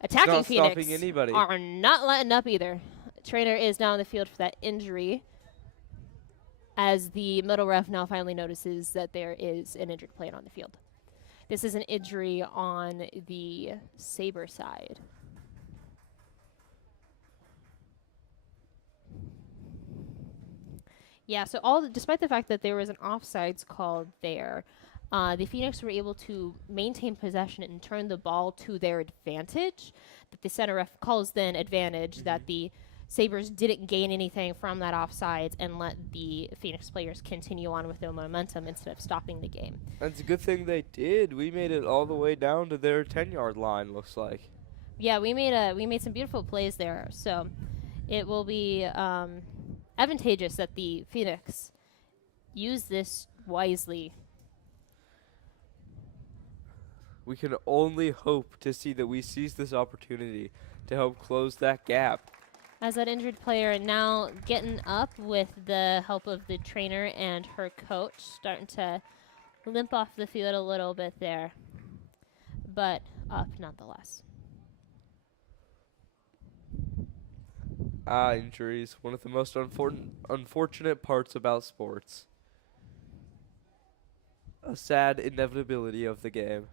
attacking not Phoenix stopping anybody. are not letting up either. Trainer is now on the field for that injury, as the middle ref now finally notices that there is an injured player on the field. This is an injury on the Sabre side. Yeah, so despite the fact that there was an offsides call there, the Phoenix were able to maintain possession and turn the ball to their advantage. That the center ref calls then advantage, that the Sabres didn't gain anything from that offsides and let the Phoenix players continue on with their momentum instead of stopping the game. That's a good thing they did. We made it all the way down to their 10-yard line, looks like. Yeah, we made some beautiful plays there. So it will be advantageous that the Phoenix use this wisely. We can only hope to see that we seize this opportunity to help close that gap. As that injured player now getting up with the help of the trainer and her coach, starting to limp off the field a little bit there, but up nonetheless. Injuries, one of the most unfortunate parts about sports. A sad inevitability of the game.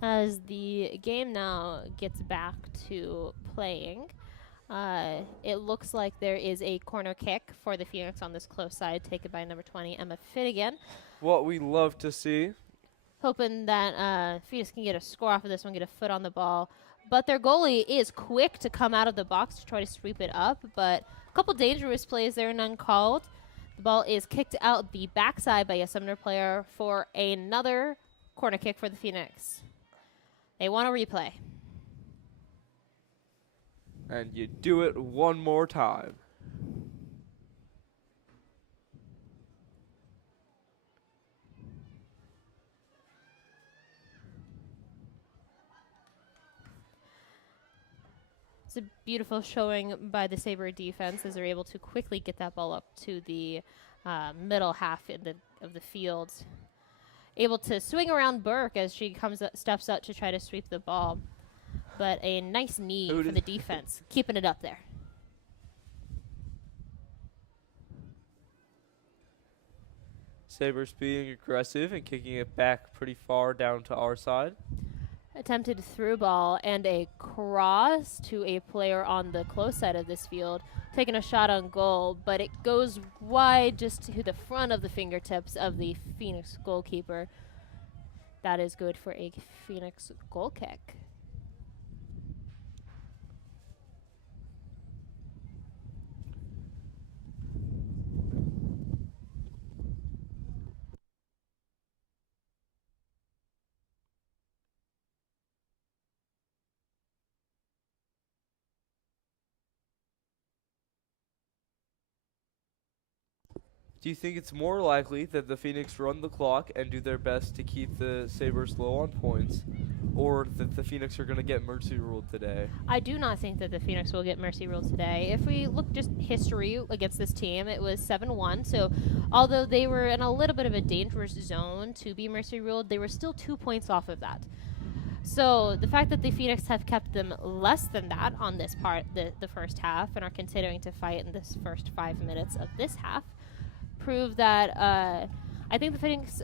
As the game now gets back to playing, it looks like there is a corner kick for the Phoenix on this close side, taken by number 20, Emma Finnegan. What we love to see. Hoping that Phoenix can get a score off of this one, get a foot on the ball. But their goalie is quick to come out of the box to try to sweep it up, but a couple dangerous plays there, none called. The ball is kicked out the backside by a Sumner player for another corner kick for the Phoenix. They want a replay. And you do it one more time. It's a beautiful showing by the Sabre defense as they're able to quickly get that ball up to the middle half of the field. Able to swing around Burke as she steps up to try to sweep the ball. but a nice knee Who for did- the defense, keeping it up there. Sabres being aggressive and kicking it back pretty far down to our side. Attempted through ball and a cross to a player on the close side of this field, taking a shot on goal, but it goes wide just to the front of the fingertips of the Phoenix goalkeeper. That is good for a Phoenix goal kick. Do you think it's more likely that the Phoenix run the clock and do their best to keep the Sabres low on points, or that the Phoenix are going to get mercy ruled today? I do not think that the Phoenix will get mercy ruled today. If we look just history against this team, it was 7-1. So although they were in a little bit of a dangerous zone to be mercy ruled, they were still 2 points off of that. So the fact that the Phoenix have kept them less than that on this part, the first half, and are continuing to fight in this first 5 minutes of this half, prove that I think the Phoenix,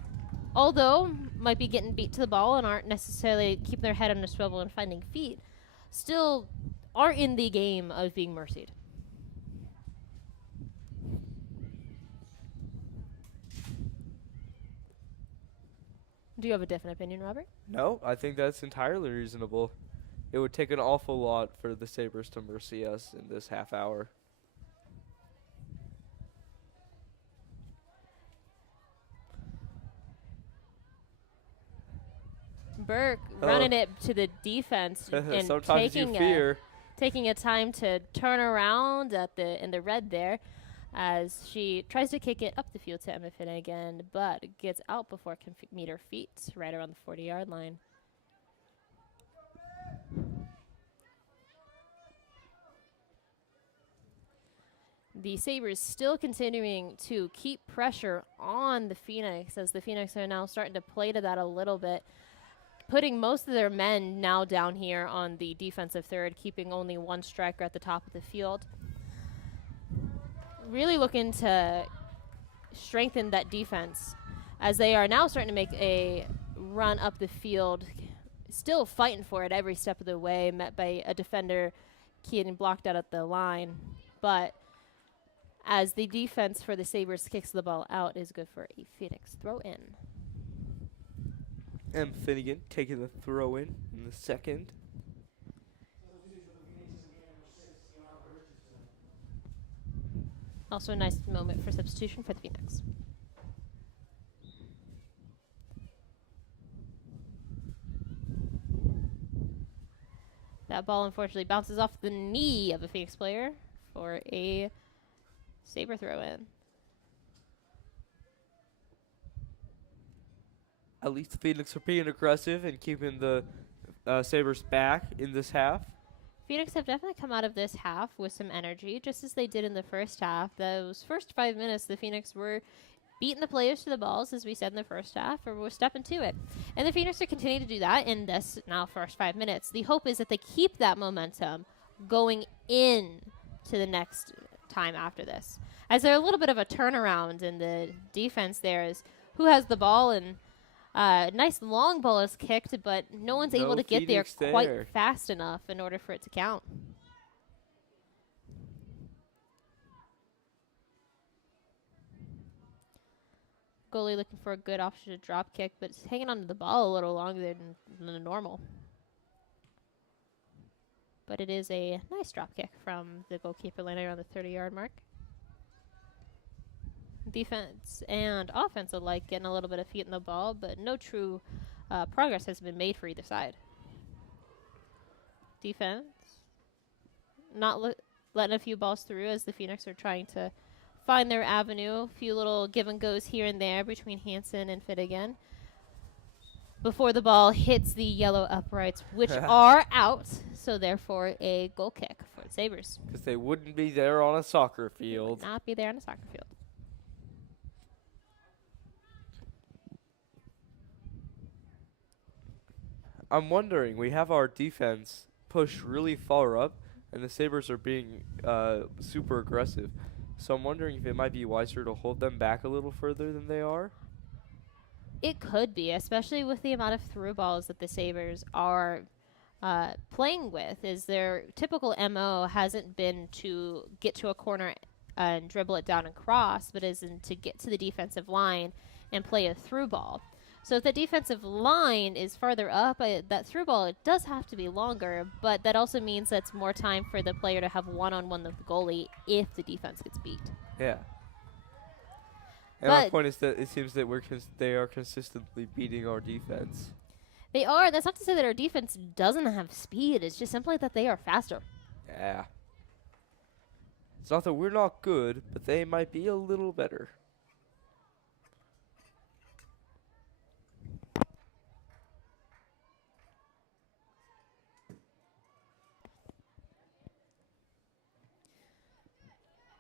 although might be getting beat to the ball and aren't necessarily keeping their head on a swivel and finding feet, still are in the game of being mercied. Do you have a different opinion, Robert? No, I think that's entirely reasonable. It would take an awful lot for the Sabres to mercy us in this half hour. Burke running it to the defense and Sometimes you fear. taking a time to turn around in the red there, as she tries to kick it up the field to Emma Finnegan, but gets out before it can meet her feet right around the 40-yard line. The Sabres still continuing to keep pressure on the Phoenix, as the Phoenix are now starting to play to that a little bit, putting most of their men now down here on the defensive third, keeping only one striker at the top of the field. Really looking to strengthen that defense, as they are now starting to make a run up the field, still fighting for it every step of the way, met by a defender getting blocked out at the line. But as the defense for the Sabres kicks the ball out, is good for a Phoenix throw in. And Finnegan taking the throw in the second. Also a nice moment for substitution for the Phoenix. That ball unfortunately bounces off the knee of a Phoenix player for a Sabre throw in. At least the Phoenix are being aggressive and keeping the Sabres back in this half. Phoenix have definitely come out of this half with some energy, just as they did in the first half. Those first 5 minutes, the Phoenix were beating the players to the balls, as we said in the first half, or we're stepping to it. And the Phoenix are continuing to do that in this now first 5 minutes. The hope is that they keep that momentum going in to the next time after this, as they're a little bit of a turnaround in the defense there, is who has the ball, and nice long ball is kicked, but no one's able to get there quite fast enough in order for it to count. Goalie looking for a good option to drop kick, but it's hanging onto the ball a little longer than normal. But it is a nice drop kick from the goalkeeper landing around the 30-yard mark. Defense and offense alike getting a little bit of feet in the ball, but no true progress has been made for either side. Defense not letting a few balls through, as the Phoenix are trying to find their avenue. A few little give and goes here and there between Hansen and Finnegan before the ball hits the yellow uprights, which are out, so therefore a goal kick for the Sabres. Because they wouldn't be there on a soccer field. Would not be there on a soccer field. I'm wondering, we have our defense pushed really far up, and the Sabres are being super aggressive. So I'm wondering if it might be wiser to hold them back a little further than they are. It could be, especially with the amount of through balls that the Sabres are playing with. Is their typical MO hasn't been to get to a corner and dribble it down and cross, but is to get to the defensive line and play a through ball. So if the defensive line is farther up, that through ball, it does have to be longer, but that also means that's more time for the player to have one-on-one with the goalie if the defense gets beat. Yeah. And my point is that it seems that they are consistently beating our defense. They are. That's not to say that our defense doesn't have speed. It's just simply that they are faster. Yeah. It's not that we're not good, but they might be a little better.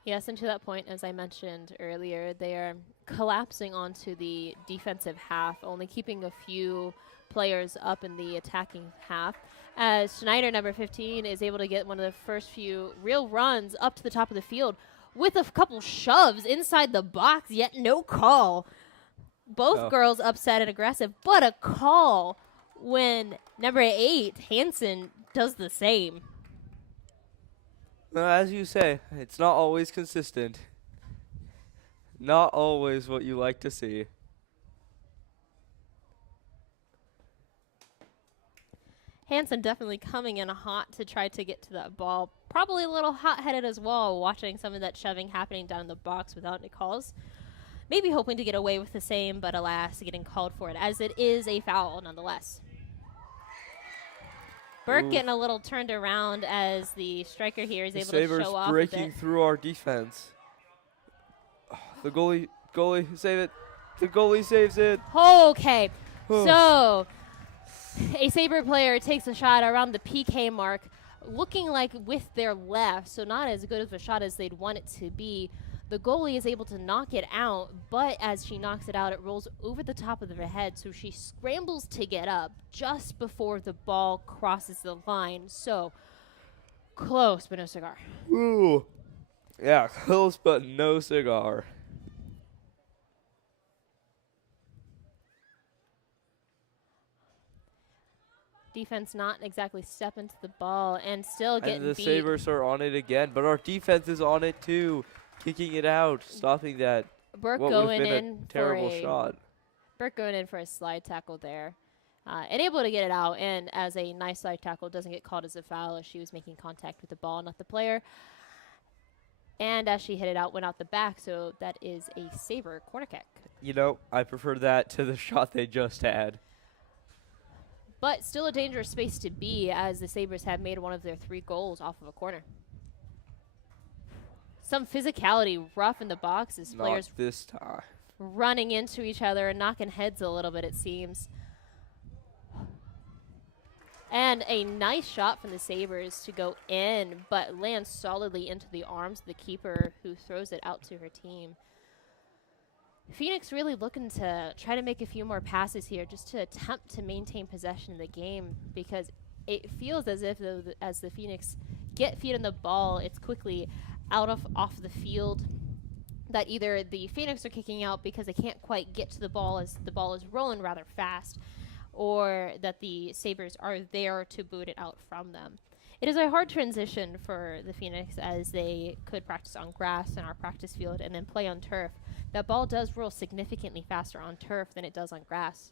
Yes, and to that point, as I mentioned earlier, they are collapsing onto the defensive half, only keeping a few players up in the attacking half. As Schneider, number 15, is able to get one of the first few real runs up to the top of the field with a couple shoves inside the box, yet no call. Both girls upset and aggressive, but a call when number 8, Hansen, does the same. As you say, it's not always consistent. Not always what you like to see. Hansen definitely coming in hot to try to get to that ball. Probably a little hot-headed as well, watching some of that shoving happening down in the box without any calls. Maybe hoping to get away with the same, but alas, getting called for it, as it is a foul nonetheless. Burke getting a little turned around as the striker here is able to show off a bit. Breaking through our defense. The goalie, save it. The goalie saves it. Okay, so a Sabre player takes a shot around the PK mark, looking like with their left, so not as good of a shot as they'd want it to be. The goalie is able to knock it out, but as she knocks it out, it rolls over the top of her head, so she scrambles to get up just before the ball crosses the line. So, close, but no cigar. Ooh. Yeah, close, but no cigar. Defense not exactly stepping to the ball and still getting beat. And the Sabres are on it again, but our defense is on it too. Kicking it out, stopping that. Burke what going would have in been a terrible shot. Burke going in for a slide tackle there. And able to get it out, and as a nice slide tackle, doesn't get called as a foul as she was making contact with the ball, not the player. And as she hit it out, went out the back, so that is a Sabre corner kick. You know, I prefer that to the shot they just had. But still a dangerous space to be, as the Sabres have made one of their 3 goals off of a corner. Some physicality rough in the box as players Not this time. running into each other and knocking heads a little bit, it seems. And a nice shot from the Sabres to go in, but lands solidly into the arms of the keeper, who throws it out to her team. Phoenix really looking to try to make a few more passes here just to attempt to maintain possession of the game, because it feels as if as the Phoenix get feet on the ball, it's quickly off the field, that either the Phoenix are kicking out because they can't quite get to the ball as the ball is rolling rather fast, or that the Sabres are there to boot it out from them. It is a hard transition for the Phoenix, as they could practice on grass in our practice field and then play on turf. That ball does roll significantly faster on turf than it does on grass.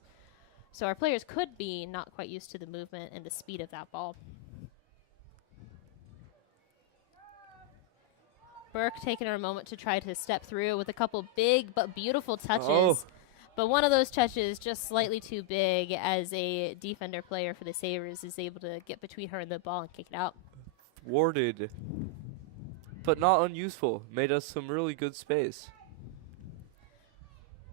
So our players could be not quite used to the movement and the speed of that ball. Burke taking her a moment to try to step through with a couple big but beautiful touches. But one of those touches just slightly too big, as a defender player for the Sabres is able to get between her and the ball and kick it out. Thwarted, but not unuseful. Made us some really good space.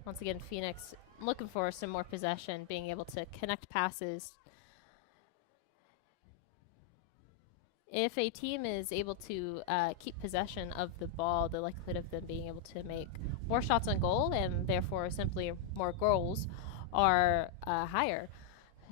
Once again, Phoenix looking for some more possession, being able to connect passes. If a team is able to keep possession of the ball, the likelihood of them being able to make more shots on goal and therefore simply more goals are higher.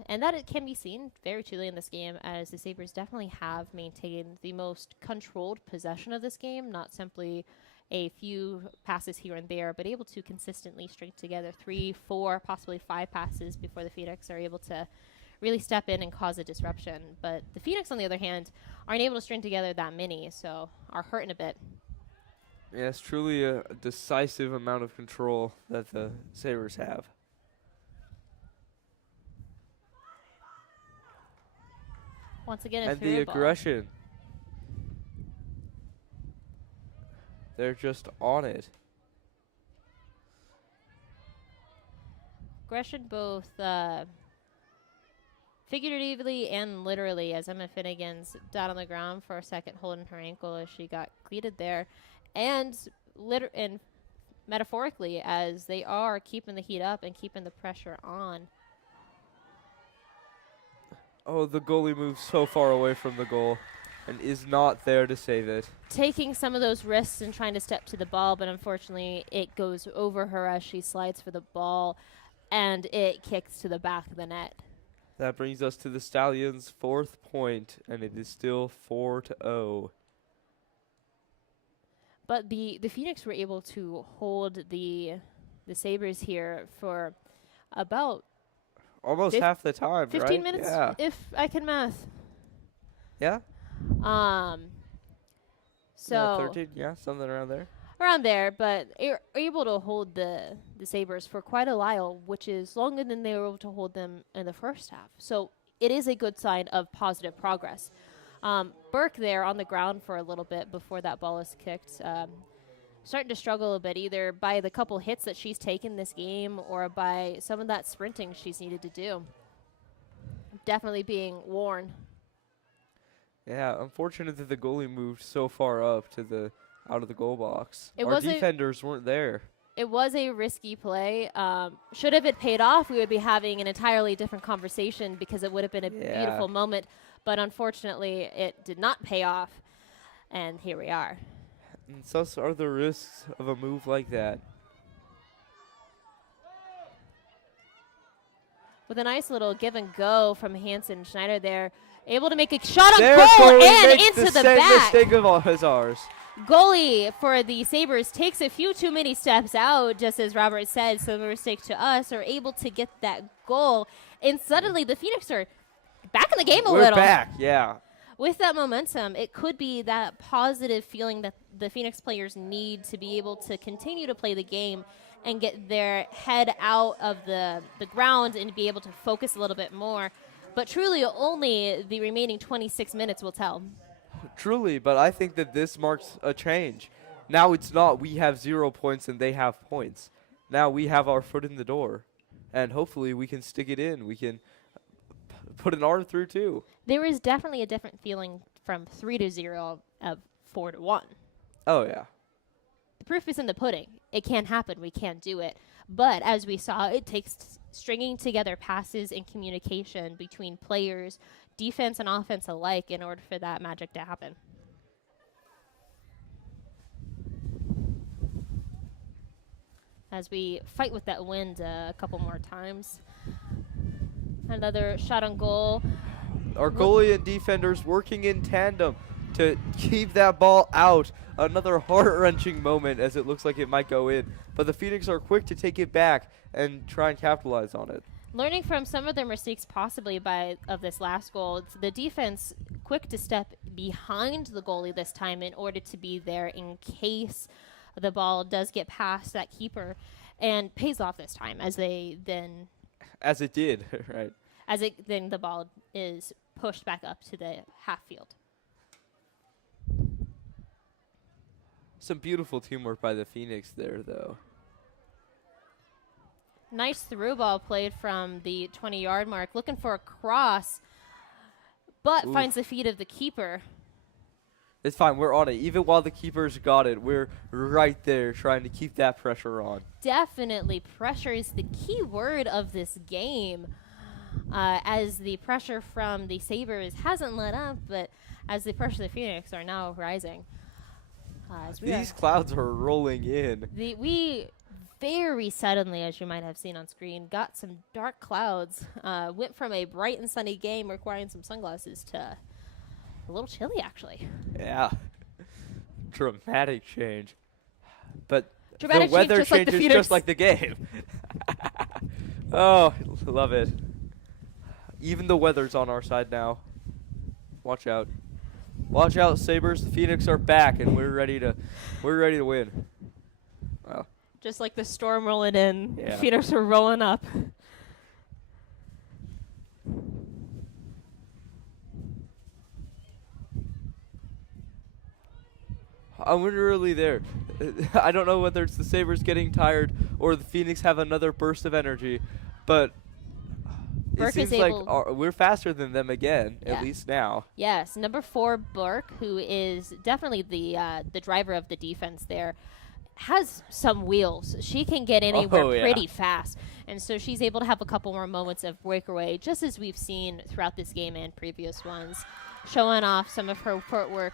And that it can be seen very truly in this game, as the Sabres definitely have maintained the most controlled possession of this game, not simply a few passes here and there, but able to consistently string together 3, 4, possibly 5 passes before the Phoenix are able to really step in and cause a disruption. But the Phoenix, on the other hand, aren't able to string together that many, so are hurting a bit. Yeah, it's truly a decisive amount of control that the Sabres have. Once again, And the aggression. They're just on it. Aggression both figuratively and literally, as Emma Finnegan's down on the ground for a second holding her ankle as she got cleated there. And metaphorically, as they are keeping the heat up and keeping the pressure on. Oh, the goalie moves so far away from the goal and is not there to save it. Taking some of those risks and trying to step to the ball, but unfortunately it goes over her as she slides for the ball, and it kicks to the back of the net. That brings us to the Stallions' 4th point, and it is still 4-0. But the Phoenix were able to hold the Sabres here for about Almost half the time, 15 right? minutes, Yeah. if I can math. Yeah? So Yeah, 13, yeah, something around there. around there, but are able to hold the Sabres for quite a while, which is longer than they were able to hold them in the first half. So it is a good sign of positive progress. Burke there on the ground for a little bit before that ball is kicked. Starting to struggle a bit, either by the couple hits that she's taken this game or by some of that sprinting she's needed to do. Definitely being worn. Yeah, unfortunate that the goalie moved so far up to the out of the goal box. It Our was defenders weren't there. It was a risky play. Should have it paid off, we would be having an entirely different conversation because it would have been a beautiful moment. But unfortunately, it did not pay off, and here we are. And such are the risks of a move like that. With a nice little give and go from Hansen Schneider there, able to make a shot on Their goal goalie and makes into the same back. mistake of all his ours. Goalie for the Sabres takes a few too many steps out, just as Robert said, so the mistake to us, are able to get that goal. And suddenly the Phoenix are back in the game a We're little. back, yeah. With that momentum, it could be that positive feeling that the Phoenix players need to be able to continue to play the game and get their head out of the ground and be able to focus a little bit more. But truly, only the remaining 26 minutes will tell. Truly, but I think that this marks a change. Now it's not we have 0 points and they have points. Now we have our foot in the door, and hopefully we can stick it in. We can put an arm through too. There is definitely a different feeling from 3-0 of 4-1. Oh, yeah. The proof is in the pudding. It can happen. We can do it. But as we saw, it takes stringing together passes and communication between players, defense and offense alike, in order for that magic to happen. As we fight with that wind a couple more times. Another shot on goal. Our goalie and defenders working in tandem to keep that ball out. Another heart-wrenching moment as it looks like it might go in. But the Phoenix are quick to take it back and try and capitalize on it. Learning from some of their mistakes possibly of this last goal, it's the defense quick to step behind the goalie this time in order to be there in case the ball does get past that keeper, and pays off this time as they then... As it did, right. Then the ball is pushed back up to the half field. Some beautiful teamwork by the Phoenix there, though. Nice through ball played from the 20-yard mark, looking for a cross, but finds the feet of the keeper. It's fine. We're on it. Even while the keeper's got it, we're right there trying to keep that pressure on. Definitely. Pressure is the key word of this game. As the pressure from the Sabres hasn't let up, but as the pressure of the Phoenix are now rising. These clouds are rolling in. We very suddenly, as you might have seen on screen, got some dark clouds. Went from a bright and sunny game requiring some sunglasses to a little chilly, actually. Yeah. Dramatic change. But Dramatic the weather change, just like the changes Phoenix. just like the game. Oh, love it. Even the weather's on our side now. Watch out. Watch out, Sabres. The Phoenix are back, and we're ready to win. Well, Just like the storm rolling in, Yeah. Phoenix are rolling up. I'm literally there. I don't know whether it's the Sabres getting tired or the Phoenix have another burst of energy, but Burke it is seems like able- we're faster than them again, Yeah. at least now. Yes, number 4, Burke, who is definitely the driver of the defense there, has some wheels. She can get anywhere Oh, yeah. pretty fast. And so she's able to have a couple more moments of breakaway, just as we've seen throughout this game and previous ones, showing off some of her footwork.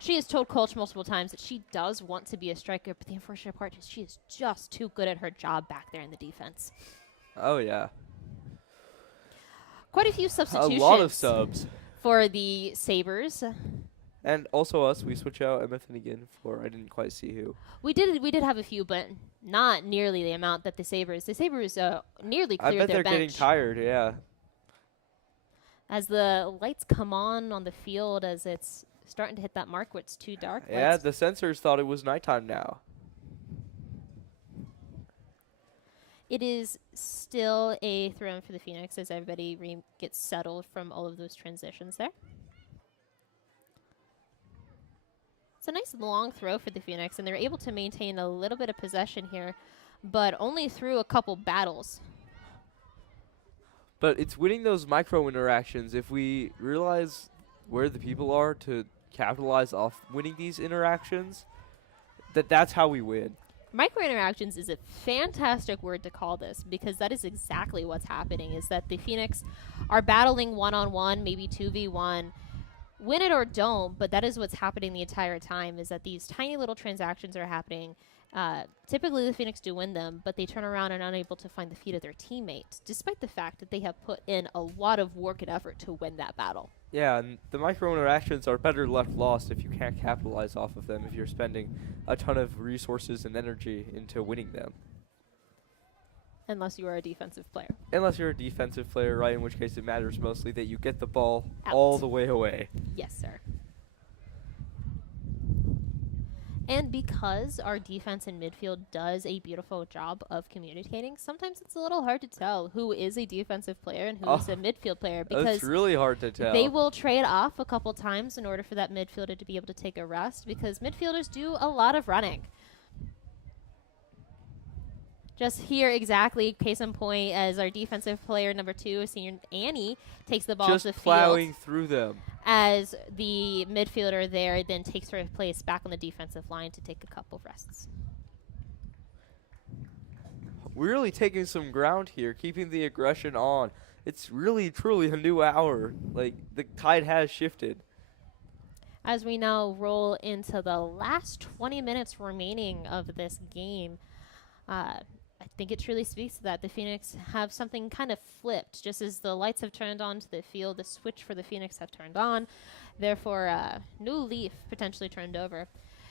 She has told Coach multiple times that she does want to be a striker, but the unfortunate part is she is just too good at her job back there in the defense. Oh, yeah. Quite a few A substitutions lot of subs. for the Sabres. And also us, we switch out Emma Finnegan for I didn't quite see who. We did have a few, but not nearly the amount that the Sabres nearly I cleared bet their they're getting bench. tired, yeah. As the lights come on the field, as it's starting to hit that mark where it's too dark. Yeah, lights- the sensors thought it was nighttime now. It is still a throw-in for the Phoenix as everybody gets settled from all of those transitions there. It's a nice long throw for the Phoenix, and they're able to maintain a little bit of possession here, but only through a couple battles. But it's winning those micro interactions. If we realize where the people are to capitalize off winning these interactions, that's how we win. Micro interactions is a fantastic word to call this, because that is exactly what's happening, is that the Phoenix are battling one-on-one, maybe 2v1, win it or don't, but that is what's happening the entire time, is that these tiny little transactions are happening. Typically the Phoenix do win them, but they turn around and are unable to find the feet of their teammates, despite the fact that they have put in a lot of work and effort to win that battle. Yeah, and the micro interactions are better left lost if you can't capitalize off of them, if you're spending a ton of resources and energy into winning them. Unless you are a defensive player. Unless you're a defensive player, right, in which case it matters mostly that you get the ball Out. all the way away. Yes, sir. And because our defense and midfield does a beautiful job of communicating, sometimes it's a little hard to tell who is a defensive player and who is a midfield player, because That's really hard to tell. they will trade off a couple times in order for that midfielder to be able to take a rest, because midfielders do a lot of running. Just here, exactly, case in point, as our defensive player number 2, senior Annie, takes the ball just to the plowing field, through them. as the midfielder there then takes her place back on the defensive line to take a couple of rests. We're really taking some ground here, keeping the aggression on. It's really, truly a new hour. Like, the tide has shifted. As we now roll into the last 20 minutes remaining of this game, I think it truly speaks to that. The Phoenix have something kind of flipped. Just as the lights have turned on to the field, the switch for the Phoenix have turned on. Therefore, new leaf potentially turned over.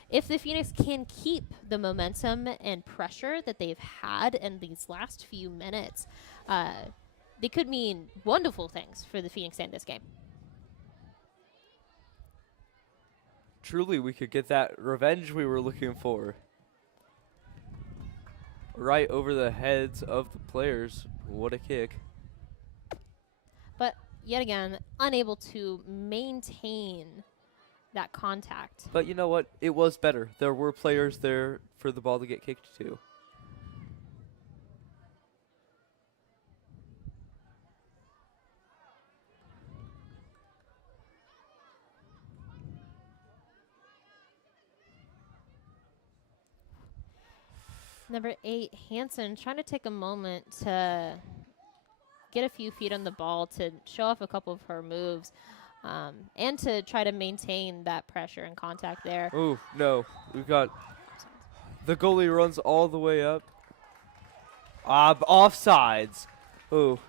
If the Phoenix can keep the momentum and pressure that they've had in these last few minutes, they could mean wonderful things for the Phoenix in this game. Truly, we could get that revenge we were looking for. Right over the heads of the players. What a kick. But yet again, unable to maintain that contact. But you know what? It was better. There were players there for the ball to get kicked to. Number 8, Hansen, trying to take a moment to get a few feet on the ball to show off a couple of her moves, and to try to maintain that pressure and contact there. Oh, no. We've got The goalie runs all the way up. Offsides. Ooh.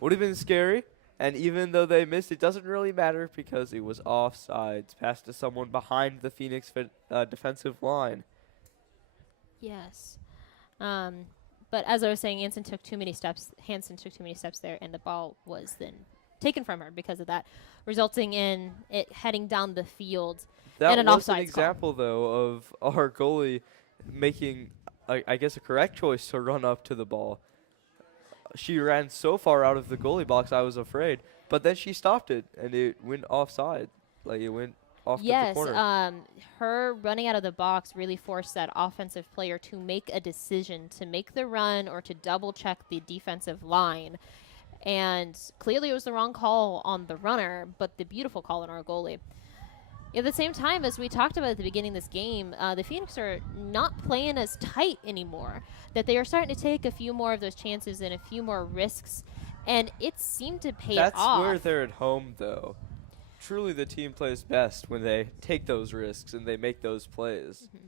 Would have been scary. And even though they missed, it doesn't really matter because it was offsides. Passed to someone behind the Phoenix defensive line. Yes. But as I was saying, Hansen took too many steps there, and the ball was then taken from her because of that, resulting in it heading down the field. That and an was an offsides example, though, of our goalie making, I guess, a correct choice to run up to the ball. She ran so far out of the goalie box, I was afraid. But then she stopped it, and it went offside. Like, it went off the corner. Yes, her running out of the box really forced that offensive player to make a decision to make the run or to double-check the defensive line. And clearly it was the wrong call on the runner, but the beautiful call on our goalie. At the same time, as we talked about at the beginning of this game, the Phoenix are not playing as tight anymore, that they are starting to take a few more of those chances and a few more risks, and it seemed to pay off. That's where they're at home, though. Truly, the team plays best when they take those risks and they make those plays. Mm-hmm.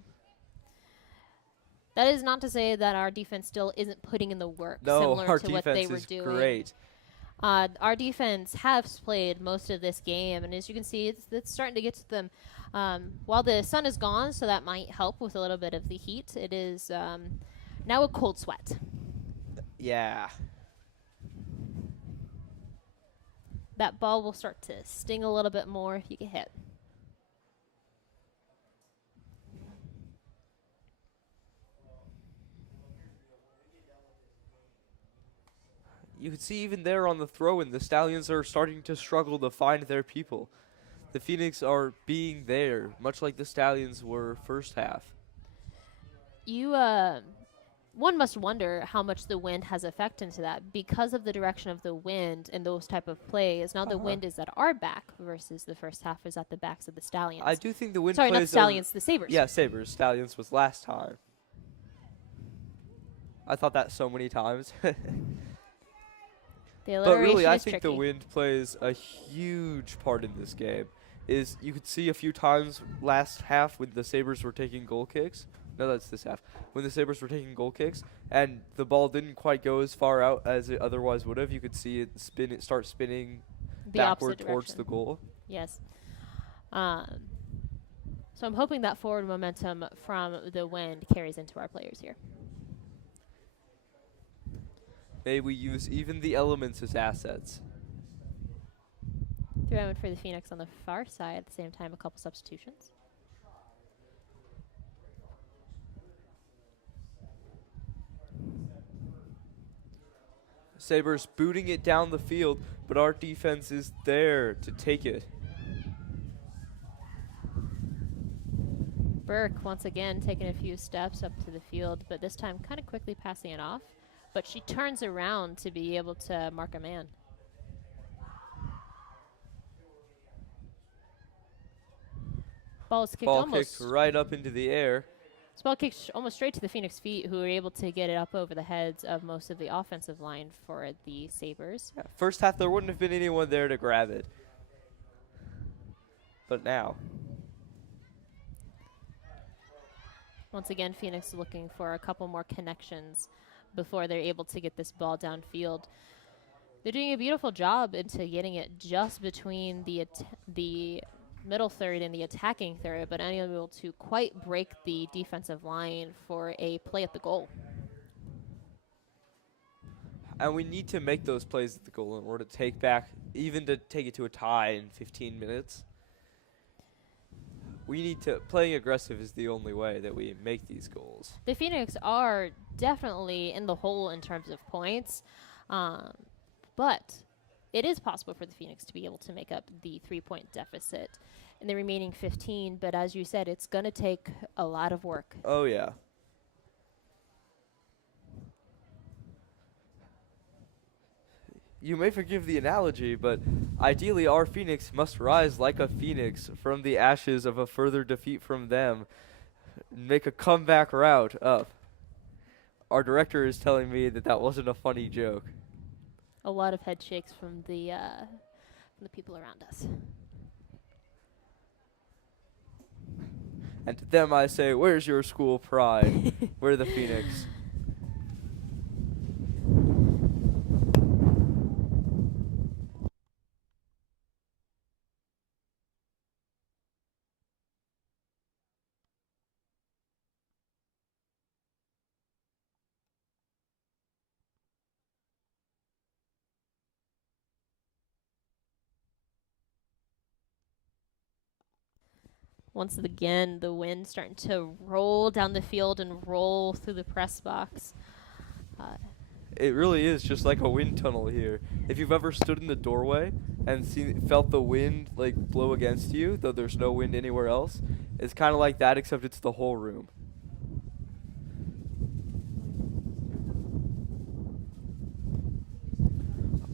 That is not to say that our defense still isn't putting in the work similar to what they were doing. No, our defense is great. Our defense has played most of this game, and as you can see, it's starting to get to them. While the sun is gone, so that might help with a little bit of the heat, it is now a cold sweat. Yeah. That ball will start to sting a little bit more if you get hit. You can see even there on the throw-in, the Stallions are starting to struggle to find their people. The Phoenix are being there, much like the Stallions were first half. One must wonder how much the wind has effect into that because of the direction of the wind and those type of plays. Now the wind is at our back versus the first half is at the backs of the Stallions. I do think the wind Sorry, plays not the Stallions, the Sabres. Yeah, Sabres. Stallions was last time. I thought that so many times. The but really, I is think tricky. the wind plays a huge part in this game. Is you could see a few times last half when the Sabres were taking goal kicks. No, that's this half. When the Sabres were taking goal kicks and the ball didn't quite go as far out as it otherwise would have, you could see it start spinning the backward towards the goal. Yes. So I'm hoping that forward momentum from the wind carries into our players here. May we use even the elements as assets. Throw for the Phoenix on the far side at the same time, a couple substitutions. Sabres booting it down the field, but our defense is there to take it. Burke, once again, taking a few steps up to the field, but this time kind of quickly passing it off. But she turns around to be able to mark a man. Ball is kicked right up into the air. This ball kicked almost straight to the Phoenix feet, who were able to get it up over the heads of most of the offensive line for the Sabres. Yeah, first half, there wouldn't have been anyone there to grab it. But now. Once again, Phoenix looking for a couple more connections before they're able to get this ball downfield. They're doing a beautiful job into getting it just between the middle third and the attacking third, but unable to quite break the defensive line for a play at the goal. And we need to make those plays at the goal in order to take back, even to take it to a tie in 15 minutes. We need to, playing aggressive is the only way that we make these goals. The Phoenix are definitely in the hole in terms of points, but it is possible for the Phoenix to be able to make up the 3-point deficit in the remaining 15, but as you said, it's going to take a lot of work. Oh, yeah. You may forgive the analogy, but ideally our Phoenix must rise like a phoenix from the ashes of a further defeat from them, make a comeback route up. Our director is telling me that that wasn't a funny joke. A lot of head shakes from the people around us. And to them I say, where's your school pride? We're the Phoenix. Once again, the wind starting to roll down the field and roll through the press box. It really is just like a wind tunnel here. If you've ever stood in the doorway and felt the wind like blow against you, though there's no wind anywhere else, it's kind of like that, except it's the whole room.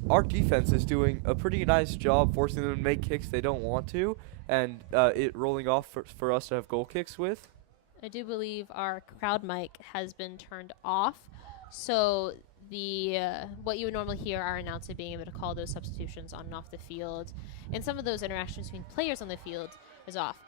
Our defense is doing a pretty nice job forcing them to make kicks they don't want to, and it rolling off for us to have goal kicks with. I do believe our crowd mic has been turned off, so the what you would normally hear our announcer being able to call those substitutions on and off the field, and some of those interactions between players on the field is off.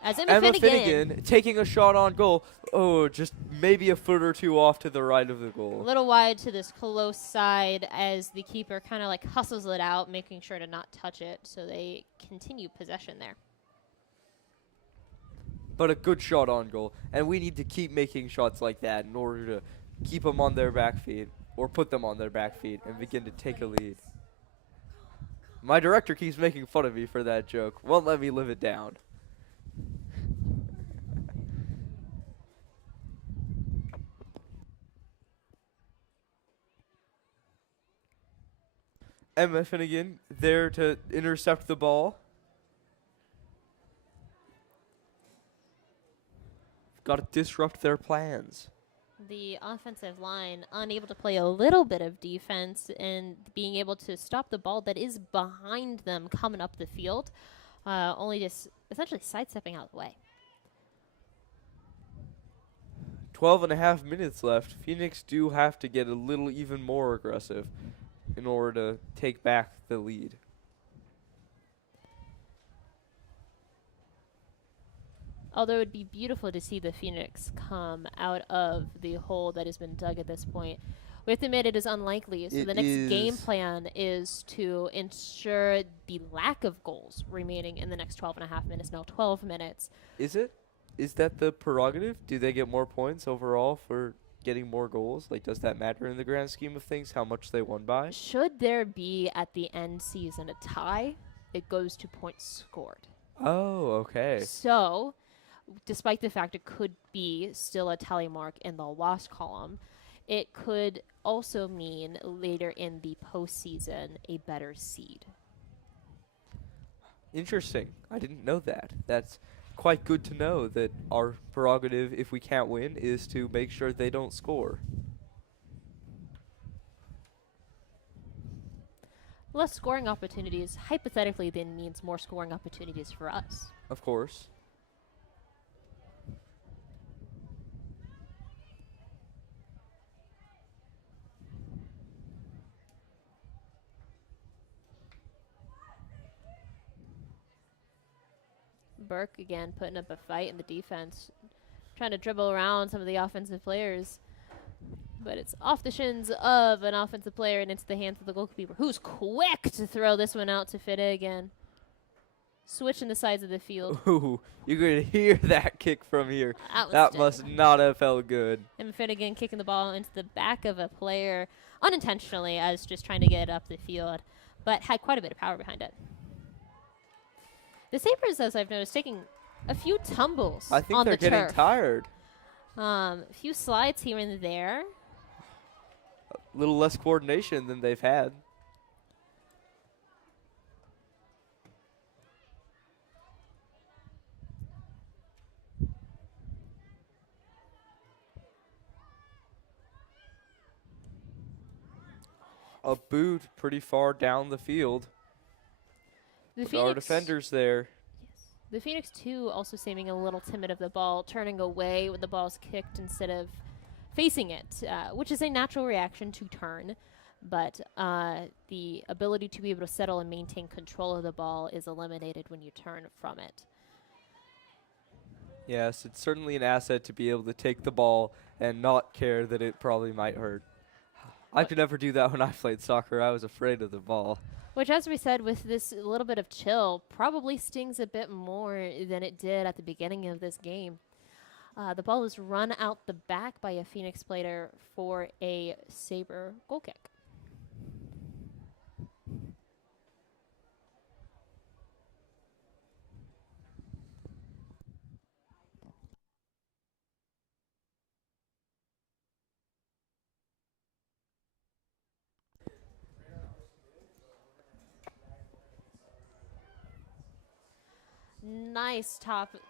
As Emma Finnegan taking a shot on goal. Oh, just maybe a foot or two off to the right of the a goal. little wide to this close side as the keeper kind of like hustles it out, making sure to not touch it, so they continue possession there. But a good shot on goal, and we need to keep making shots like that in order to keep them on their back feet, or put them on their back feet, and begin to take a lead. My director keeps making fun of me for that joke. Won't let me live it down. Emma Finnegan there to intercept the ball. Got to disrupt their plans. The offensive line unable to play a little bit of defense and being able to stop the ball that is behind them coming up the field, only just essentially sidestepping out of the way. 12.5 minutes left. Phoenix do have to get a little even more aggressive in order to take back the lead. Although it would be beautiful to see the Phoenix come out of the hole that has been dug at this point. We have to admit it is unlikely, so It the next game is. plan is to ensure the lack of goals remaining in the next 12.5 minutes. No, 12 minutes. Is it? Is that the prerogative? Do they get more points overall for getting more goals? Like, does that matter in the grand scheme of things, how much they won by? Should there be at the end season a tie, it goes to points scored. Oh, okay. So, despite the fact it could be still a tally mark in the loss column, it could also mean later in the postseason a better seed. Interesting. I didn't know that. That's quite good to know that our prerogative, if we can't win, is to make sure they don't score. Less scoring opportunities, hypothetically, then means more scoring opportunities for us. Of course. Burke again putting up a fight in the defense, trying to dribble around some of the offensive players. But it's off the shins of an offensive player and into the hands of the goalkeeper, who's quick to throw this one out to Fide again. Switching the sides of the field. Ooh, you could hear that kick from here. That That must not have felt good. And Finnegan kicking the ball into the back of a player unintentionally as just trying to get it up the field, but had quite a bit of power behind it. The Sabres, as I've noticed, taking a few tumbles I think on they're the getting turf. tired. A few slides here and there. A little less coordination than they've had. A boot pretty far down the field. The But our defenders there. Yes. The Phoenix, too, also seeming a little timid of the ball, turning away when the ball's kicked instead of facing it, which is a natural reaction to turn. But the ability to be able to settle and maintain control of the ball is eliminated when you turn from it. Yes, it's certainly an asset to be able to take the ball and not care that it probably might hurt. I What- could never do that when I played soccer. I was afraid of the ball. Which, as we said, with this little bit of chill, probably stings a bit more than it did at the beginning of this game. The ball is run out the back by a Phoenix player for a Sabre goal kick.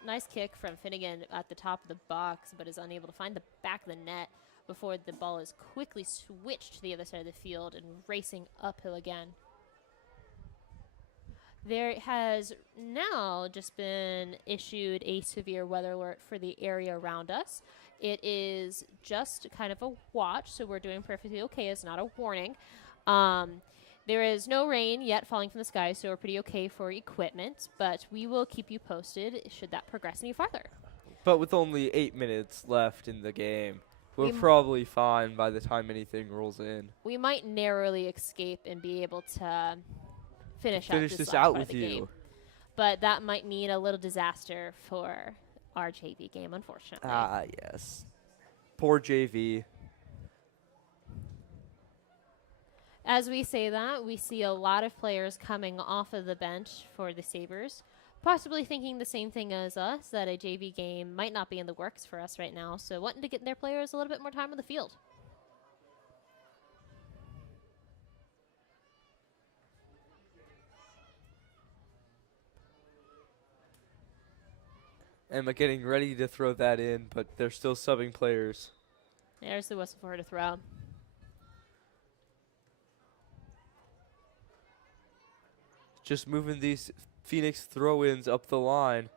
Nice kick from Finnegan at the top of the box, but is unable to find the back of the net before the ball is quickly switched to the other side of the field and racing uphill again. There has now just been issued a severe weather alert for the area around us. It is just kind of a watch, so we're doing perfectly okay. It's not a warning. There is no rain yet falling from the sky, so we're pretty okay for equipment, but we will keep you posted should that progress any farther. But with only 8 minutes left in the game, we're We probably fine by the time anything rolls in. We might narrowly escape and be able to finish out This last out part with of the game. you. But that might mean a little disaster for our JV game, unfortunately. Ah, yes. Poor JV. As we say that, we see a lot of players coming off of the bench for the Sabres, possibly thinking the same thing as us, that a JV game might not be in the works for us right now, so wanting to get their players a little bit more time on the field. Emma getting ready to throw that in, but they're still subbing players. There's the whistle for her to throw. Just moving these Phoenix throw-ins up the line.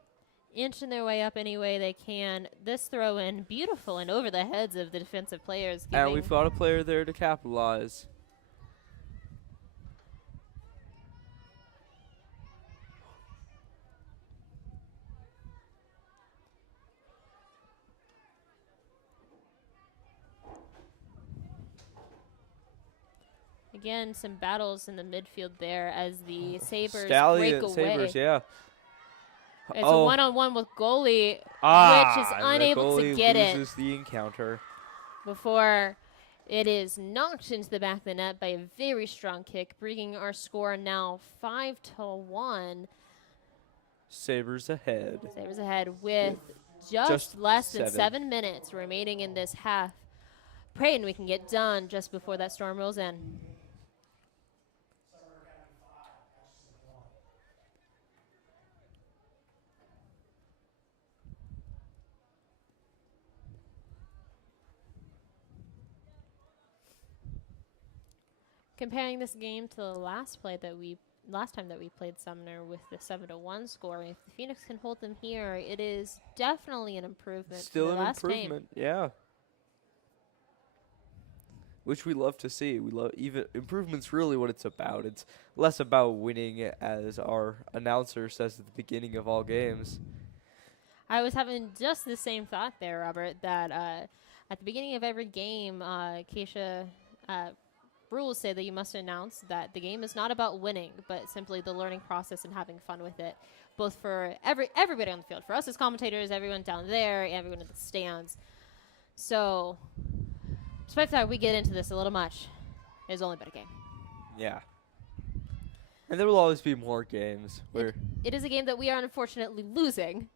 Inching their way up any way they can. This throw in, beautiful and over the heads of the defensive players. And we've got a player there to capitalize. Again, some battles in the midfield there as the Sabres Stallion break away. Sabres, yeah. It's a one-on-one with goalie, which is the unable to goalie get it loses the encounter. before it is knocked into the back of the net by a very strong kick, bringing our score now 5-1. Sabres ahead. Sabres ahead with just less than 7. 7 minutes remaining in this half. Praying we can get done just before that storm rolls in. Comparing this game to the last time that we played Sumner with the 7-1 score, if the Phoenix can hold them here, it is definitely an improvement. Still from the an last improvement, yeah. Which we love to see. We love even improvement's really what it's about. It's less about winning, as our announcer says at the beginning of all games. I was having just the same thought there, Robert, that at the beginning of every game, Keisha rules say that you must announce that the game is not about winning, but simply the learning process and having fun with it, both for everybody on the field. For us as commentators, everyone down there, everyone in the stands. So, despite the fact we get into this a little much, it's only been a game. Yeah. And there will always be more games where It is a game that we are unfortunately losing,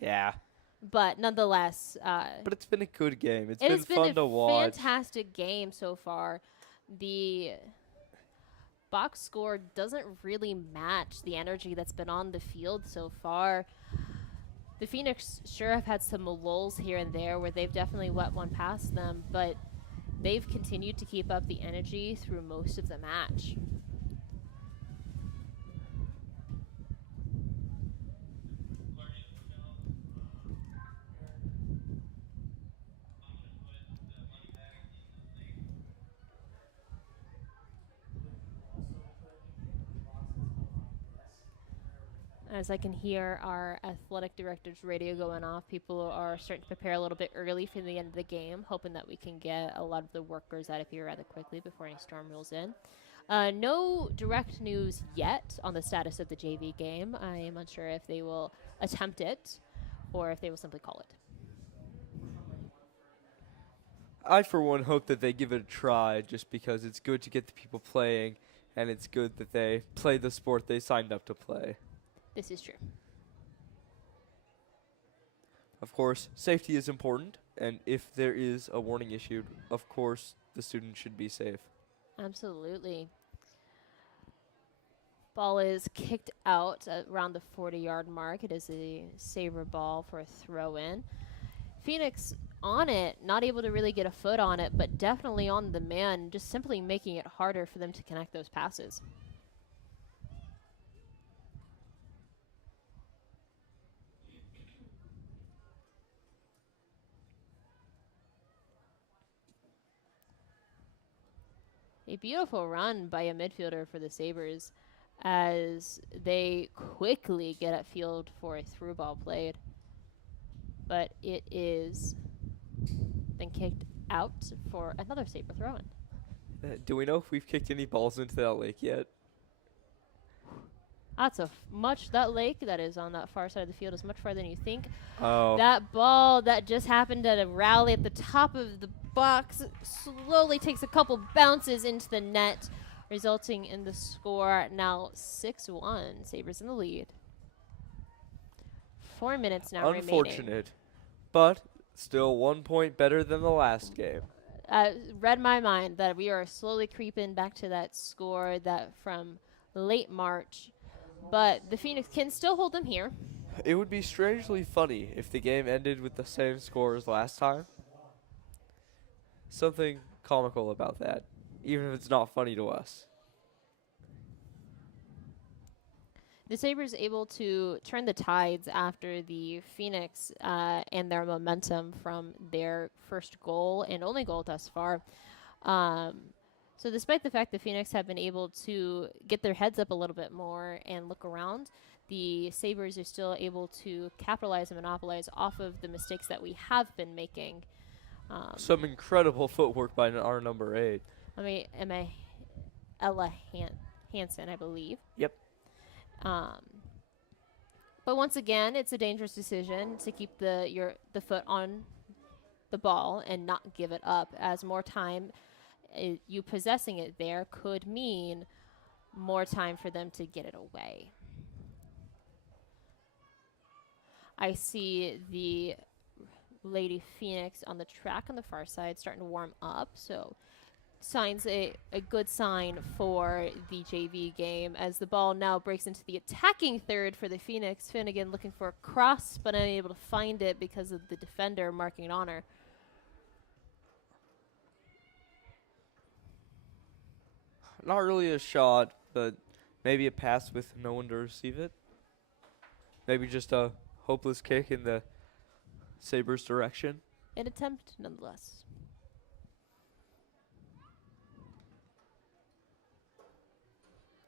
yeah. but nonetheless, But it's been a good game. It's it been has fun been to a watch. fantastic game so far. The box score doesn't really match the energy that's been on the field so far. The Phoenix sure have had some lulls here and there where they've definitely wet one past them, but they've continued to keep up the energy through most of the match. As I can hear our athletic director's radio going off, people are starting to prepare a little bit early for the end of the game, hoping that we can get a lot of the workers out of here rather quickly before any storm rolls in. No direct news yet on the status of the JV game. I am unsure if they will attempt it or if they will simply call it. I, for one, hope that they give it a try just because it's good to get the people playing, and it's good that they play the sport they signed up to play. This is true. Of course, safety is important, and if there is a warning issued, of course, the student should be safe. Absolutely. Ball is kicked out at around the 40-yard mark. It is a Sabre ball for a throw-in. Phoenix on it, not able to really get a foot on it, but definitely on the man, just simply making it harder for them to connect those passes. A beautiful run by a midfielder for the Sabres as they quickly get at field for a through ball played. But it is then kicked out for another Sabre throw-in. Do we know if we've kicked any balls into that lake yet? That's that lake that is on that far side of the field is much farther than you think. Oh. That ball that just happened at a rally at the top of the box slowly takes a couple bounces into the net, resulting in the score now 6-1. Sabres in the lead. 4 minutes now remaining. Unfortunate, but still 1 point better than the last game. Read my mind that we are slowly creeping back to that score that from late March, but the Phoenix can still hold them here. It would be strangely funny if the game ended with the same score as last time. Something comical about that, even if it's not funny to us. The Sabres able to turn the tides after the Phoenix and their momentum from their first goal and only goal thus far. So despite the fact that Phoenix have been able to get their heads up a little bit more and look around, the Sabres are still able to capitalize and monopolize off of the mistakes that we have been making. Some incredible footwork by our number 8. Ella Hansen, I believe. Yep. But once again, it's a dangerous decision to keep the foot on the ball and not give it up, as more time you possessing it there could mean more time for them to get it away. I see the Lady Phoenix on the track on the far side starting to warm up, so signs a good sign for the JV game as the ball now breaks into the attacking third for the Phoenix. Finnegan looking for a cross, but unable to find it because of the defender marking on her. Not really a shot, but maybe a pass with no one to receive it. Maybe just a hopeless kick in the Sabres' direction. An attempt, nonetheless.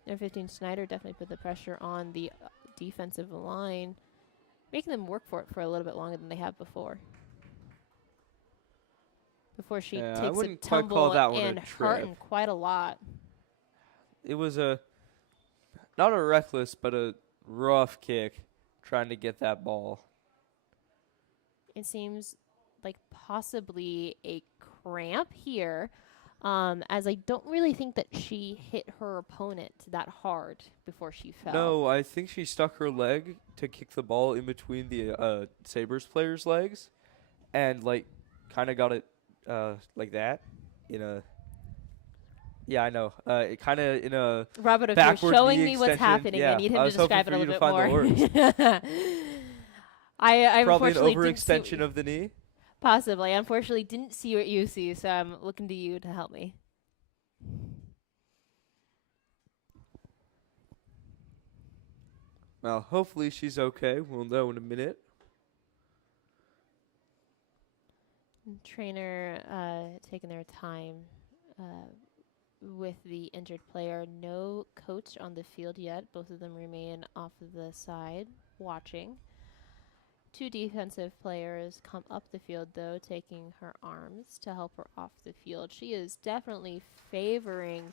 Number 15, Snyder definitely put the pressure on the defensive line, making them work for it for a little bit longer than they have before. Before she takes a tumble and Harton quite a lot. It was not a reckless, but a rough kick trying to get that ball. It seems like possibly a cramp here, as I don't really think that she hit her opponent that hard before she fell. No, I think she stuck her leg to kick the ball in between the Sabres player's legs and, kind of got it like that in a... Yeah, I know. It kind of in a Robert, if you're showing me what's happening, yeah, I need him to describe it a little bit more. I probably an unfortunately overextension of the knee. Possibly. I unfortunately didn't see what you see, so I'm looking to you to help me. Well, hopefully she's okay. We'll know in a minute. Trainer taking their time. with the injured player. No coach on the field yet. Both of them remain off of the side watching. 2 defensive players come up the field, though, taking her arms to help her off the field. She is definitely favoring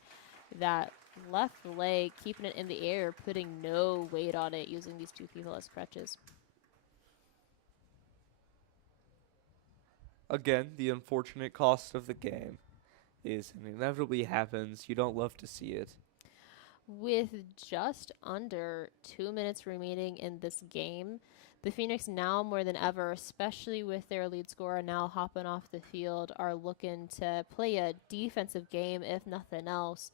that left leg, keeping it in the air, putting no weight on it, using these 2 people as crutches. Again, the unfortunate cost of the game is it inevitably happens. You don't love to see it. With just under 2 minutes remaining in this game, the Phoenix now more than ever, especially with their lead scorer now hopping off the field, are looking to play a defensive game, if nothing else,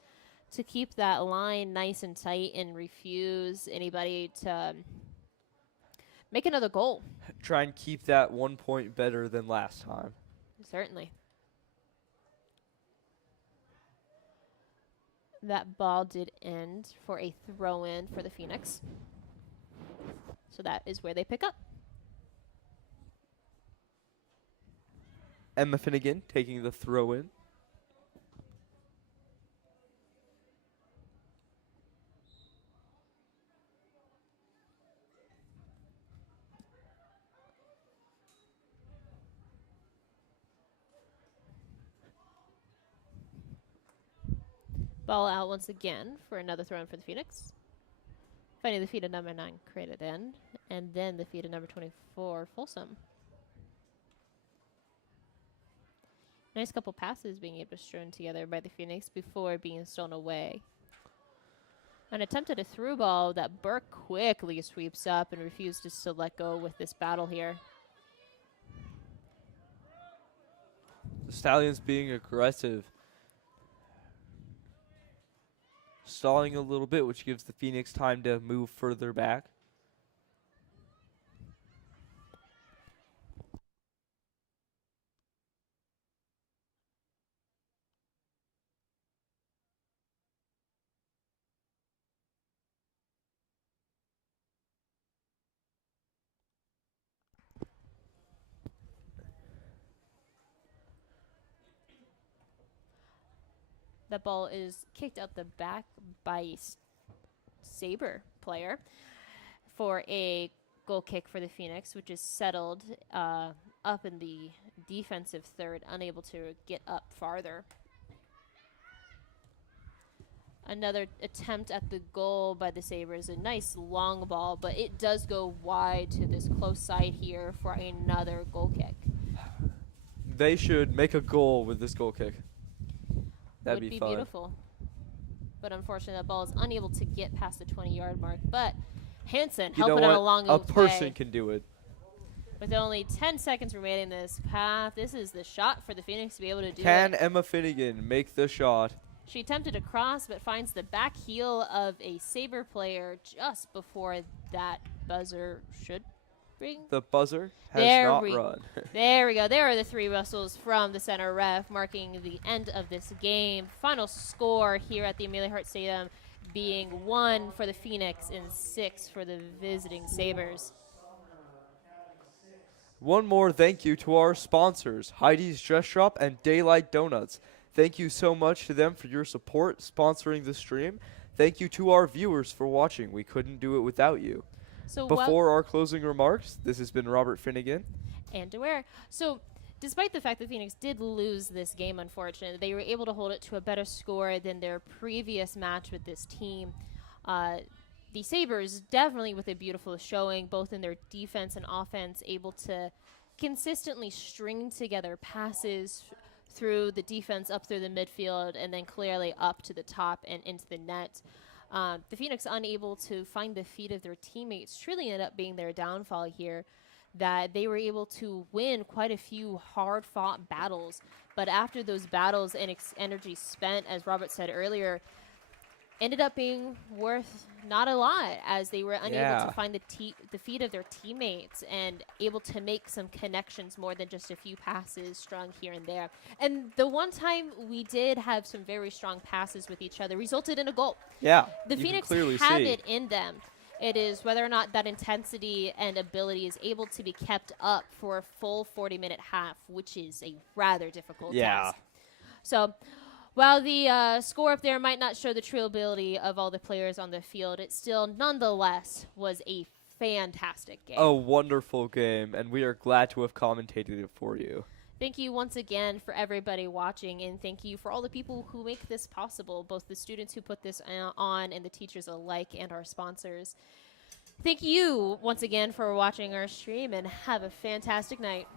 to keep that line nice and tight and refuse anybody to make another goal. Try and keep that 1 point better than last time. Certainly. That ball did end for a throw-in for the Phoenix. So that is where they pick up. Emma Finnegan taking the throw in. Ball out once again for another throw in for the Phoenix. Finding the feet of number 9, created in. And then the feet of number 24, Folsom. Nice couple passes being able to strewn together by the Phoenix before being stolen away. An attempt at a through ball that Burke quickly sweeps up and refuses to let go with this battle here. The Stallions being aggressive. Stalling a little bit, which gives the Phoenix time to move further back. The ball is kicked out the back by Sabre player for a goal kick for the Phoenix, which is settled up in the defensive third, unable to get up farther. Another attempt at the goal by the Sabres, a nice long ball, but it does go wide to this close side here for another goal kick. They should make a goal with this goal kick. That'd Would be fun. beautiful. But unfortunately, that ball is unable to get past the 20-yard mark. But Hansen helping it along A its person way. can do it. With only 10 seconds remaining in this half, this is the shot for the Phoenix to be able to do Can it. Emma Finnegan make the shot? She attempted a cross, but finds the back heel of a Sabre player just before that buzzer should ring. The buzzer has There not we- run. There we go. There are the 3 whistles from the center ref, marking the end of this game. Final score here at the Amelia Hart Stadium being 1 for the Phoenix and 6 for the visiting Sabres. One more thank you to our sponsors, Heidi's Dress Shop and Daylight Donuts. Thank you so much to them for your support sponsoring the stream. Thank you to our viewers for watching. We couldn't do it without you. So Before our closing remarks, this has been Robert Finnegan. And DeWare. So despite the fact that Phoenix did lose this game, unfortunately, they were able to hold it to a better score than their previous match with this team. The Sabres definitely with a beautiful showing, both in their defense and offense, able to consistently string together passes through the defense, up through the midfield, and then clearly up to the top and into the net. The Phoenix unable to find the feet of their teammates truly ended up being their downfall here, that they were able to win quite a few hard-fought battles. But after those battles and energy spent, as Robert said earlier, ended up being worth not a lot, as they were unable to find the feet of their teammates and able to make some connections more than just a few passes strung here and there. And the one time we did have some very strong passes with each other resulted in a goal. Yeah, The you Phoenix can clearly have see. it in them. It is whether or not that intensity and ability is able to be kept up for a full 40-minute half, which is a rather difficult task. So While the score up there might not show the true ability of all the players on the field, it still nonetheless was a fantastic game. A wonderful game, and we are glad to have commentated it for you. Thank you once again for everybody watching, and thank you for all the people who make this possible, both the students who put this on and the teachers alike and our sponsors. Thank you once again for watching our stream, and have a fantastic night.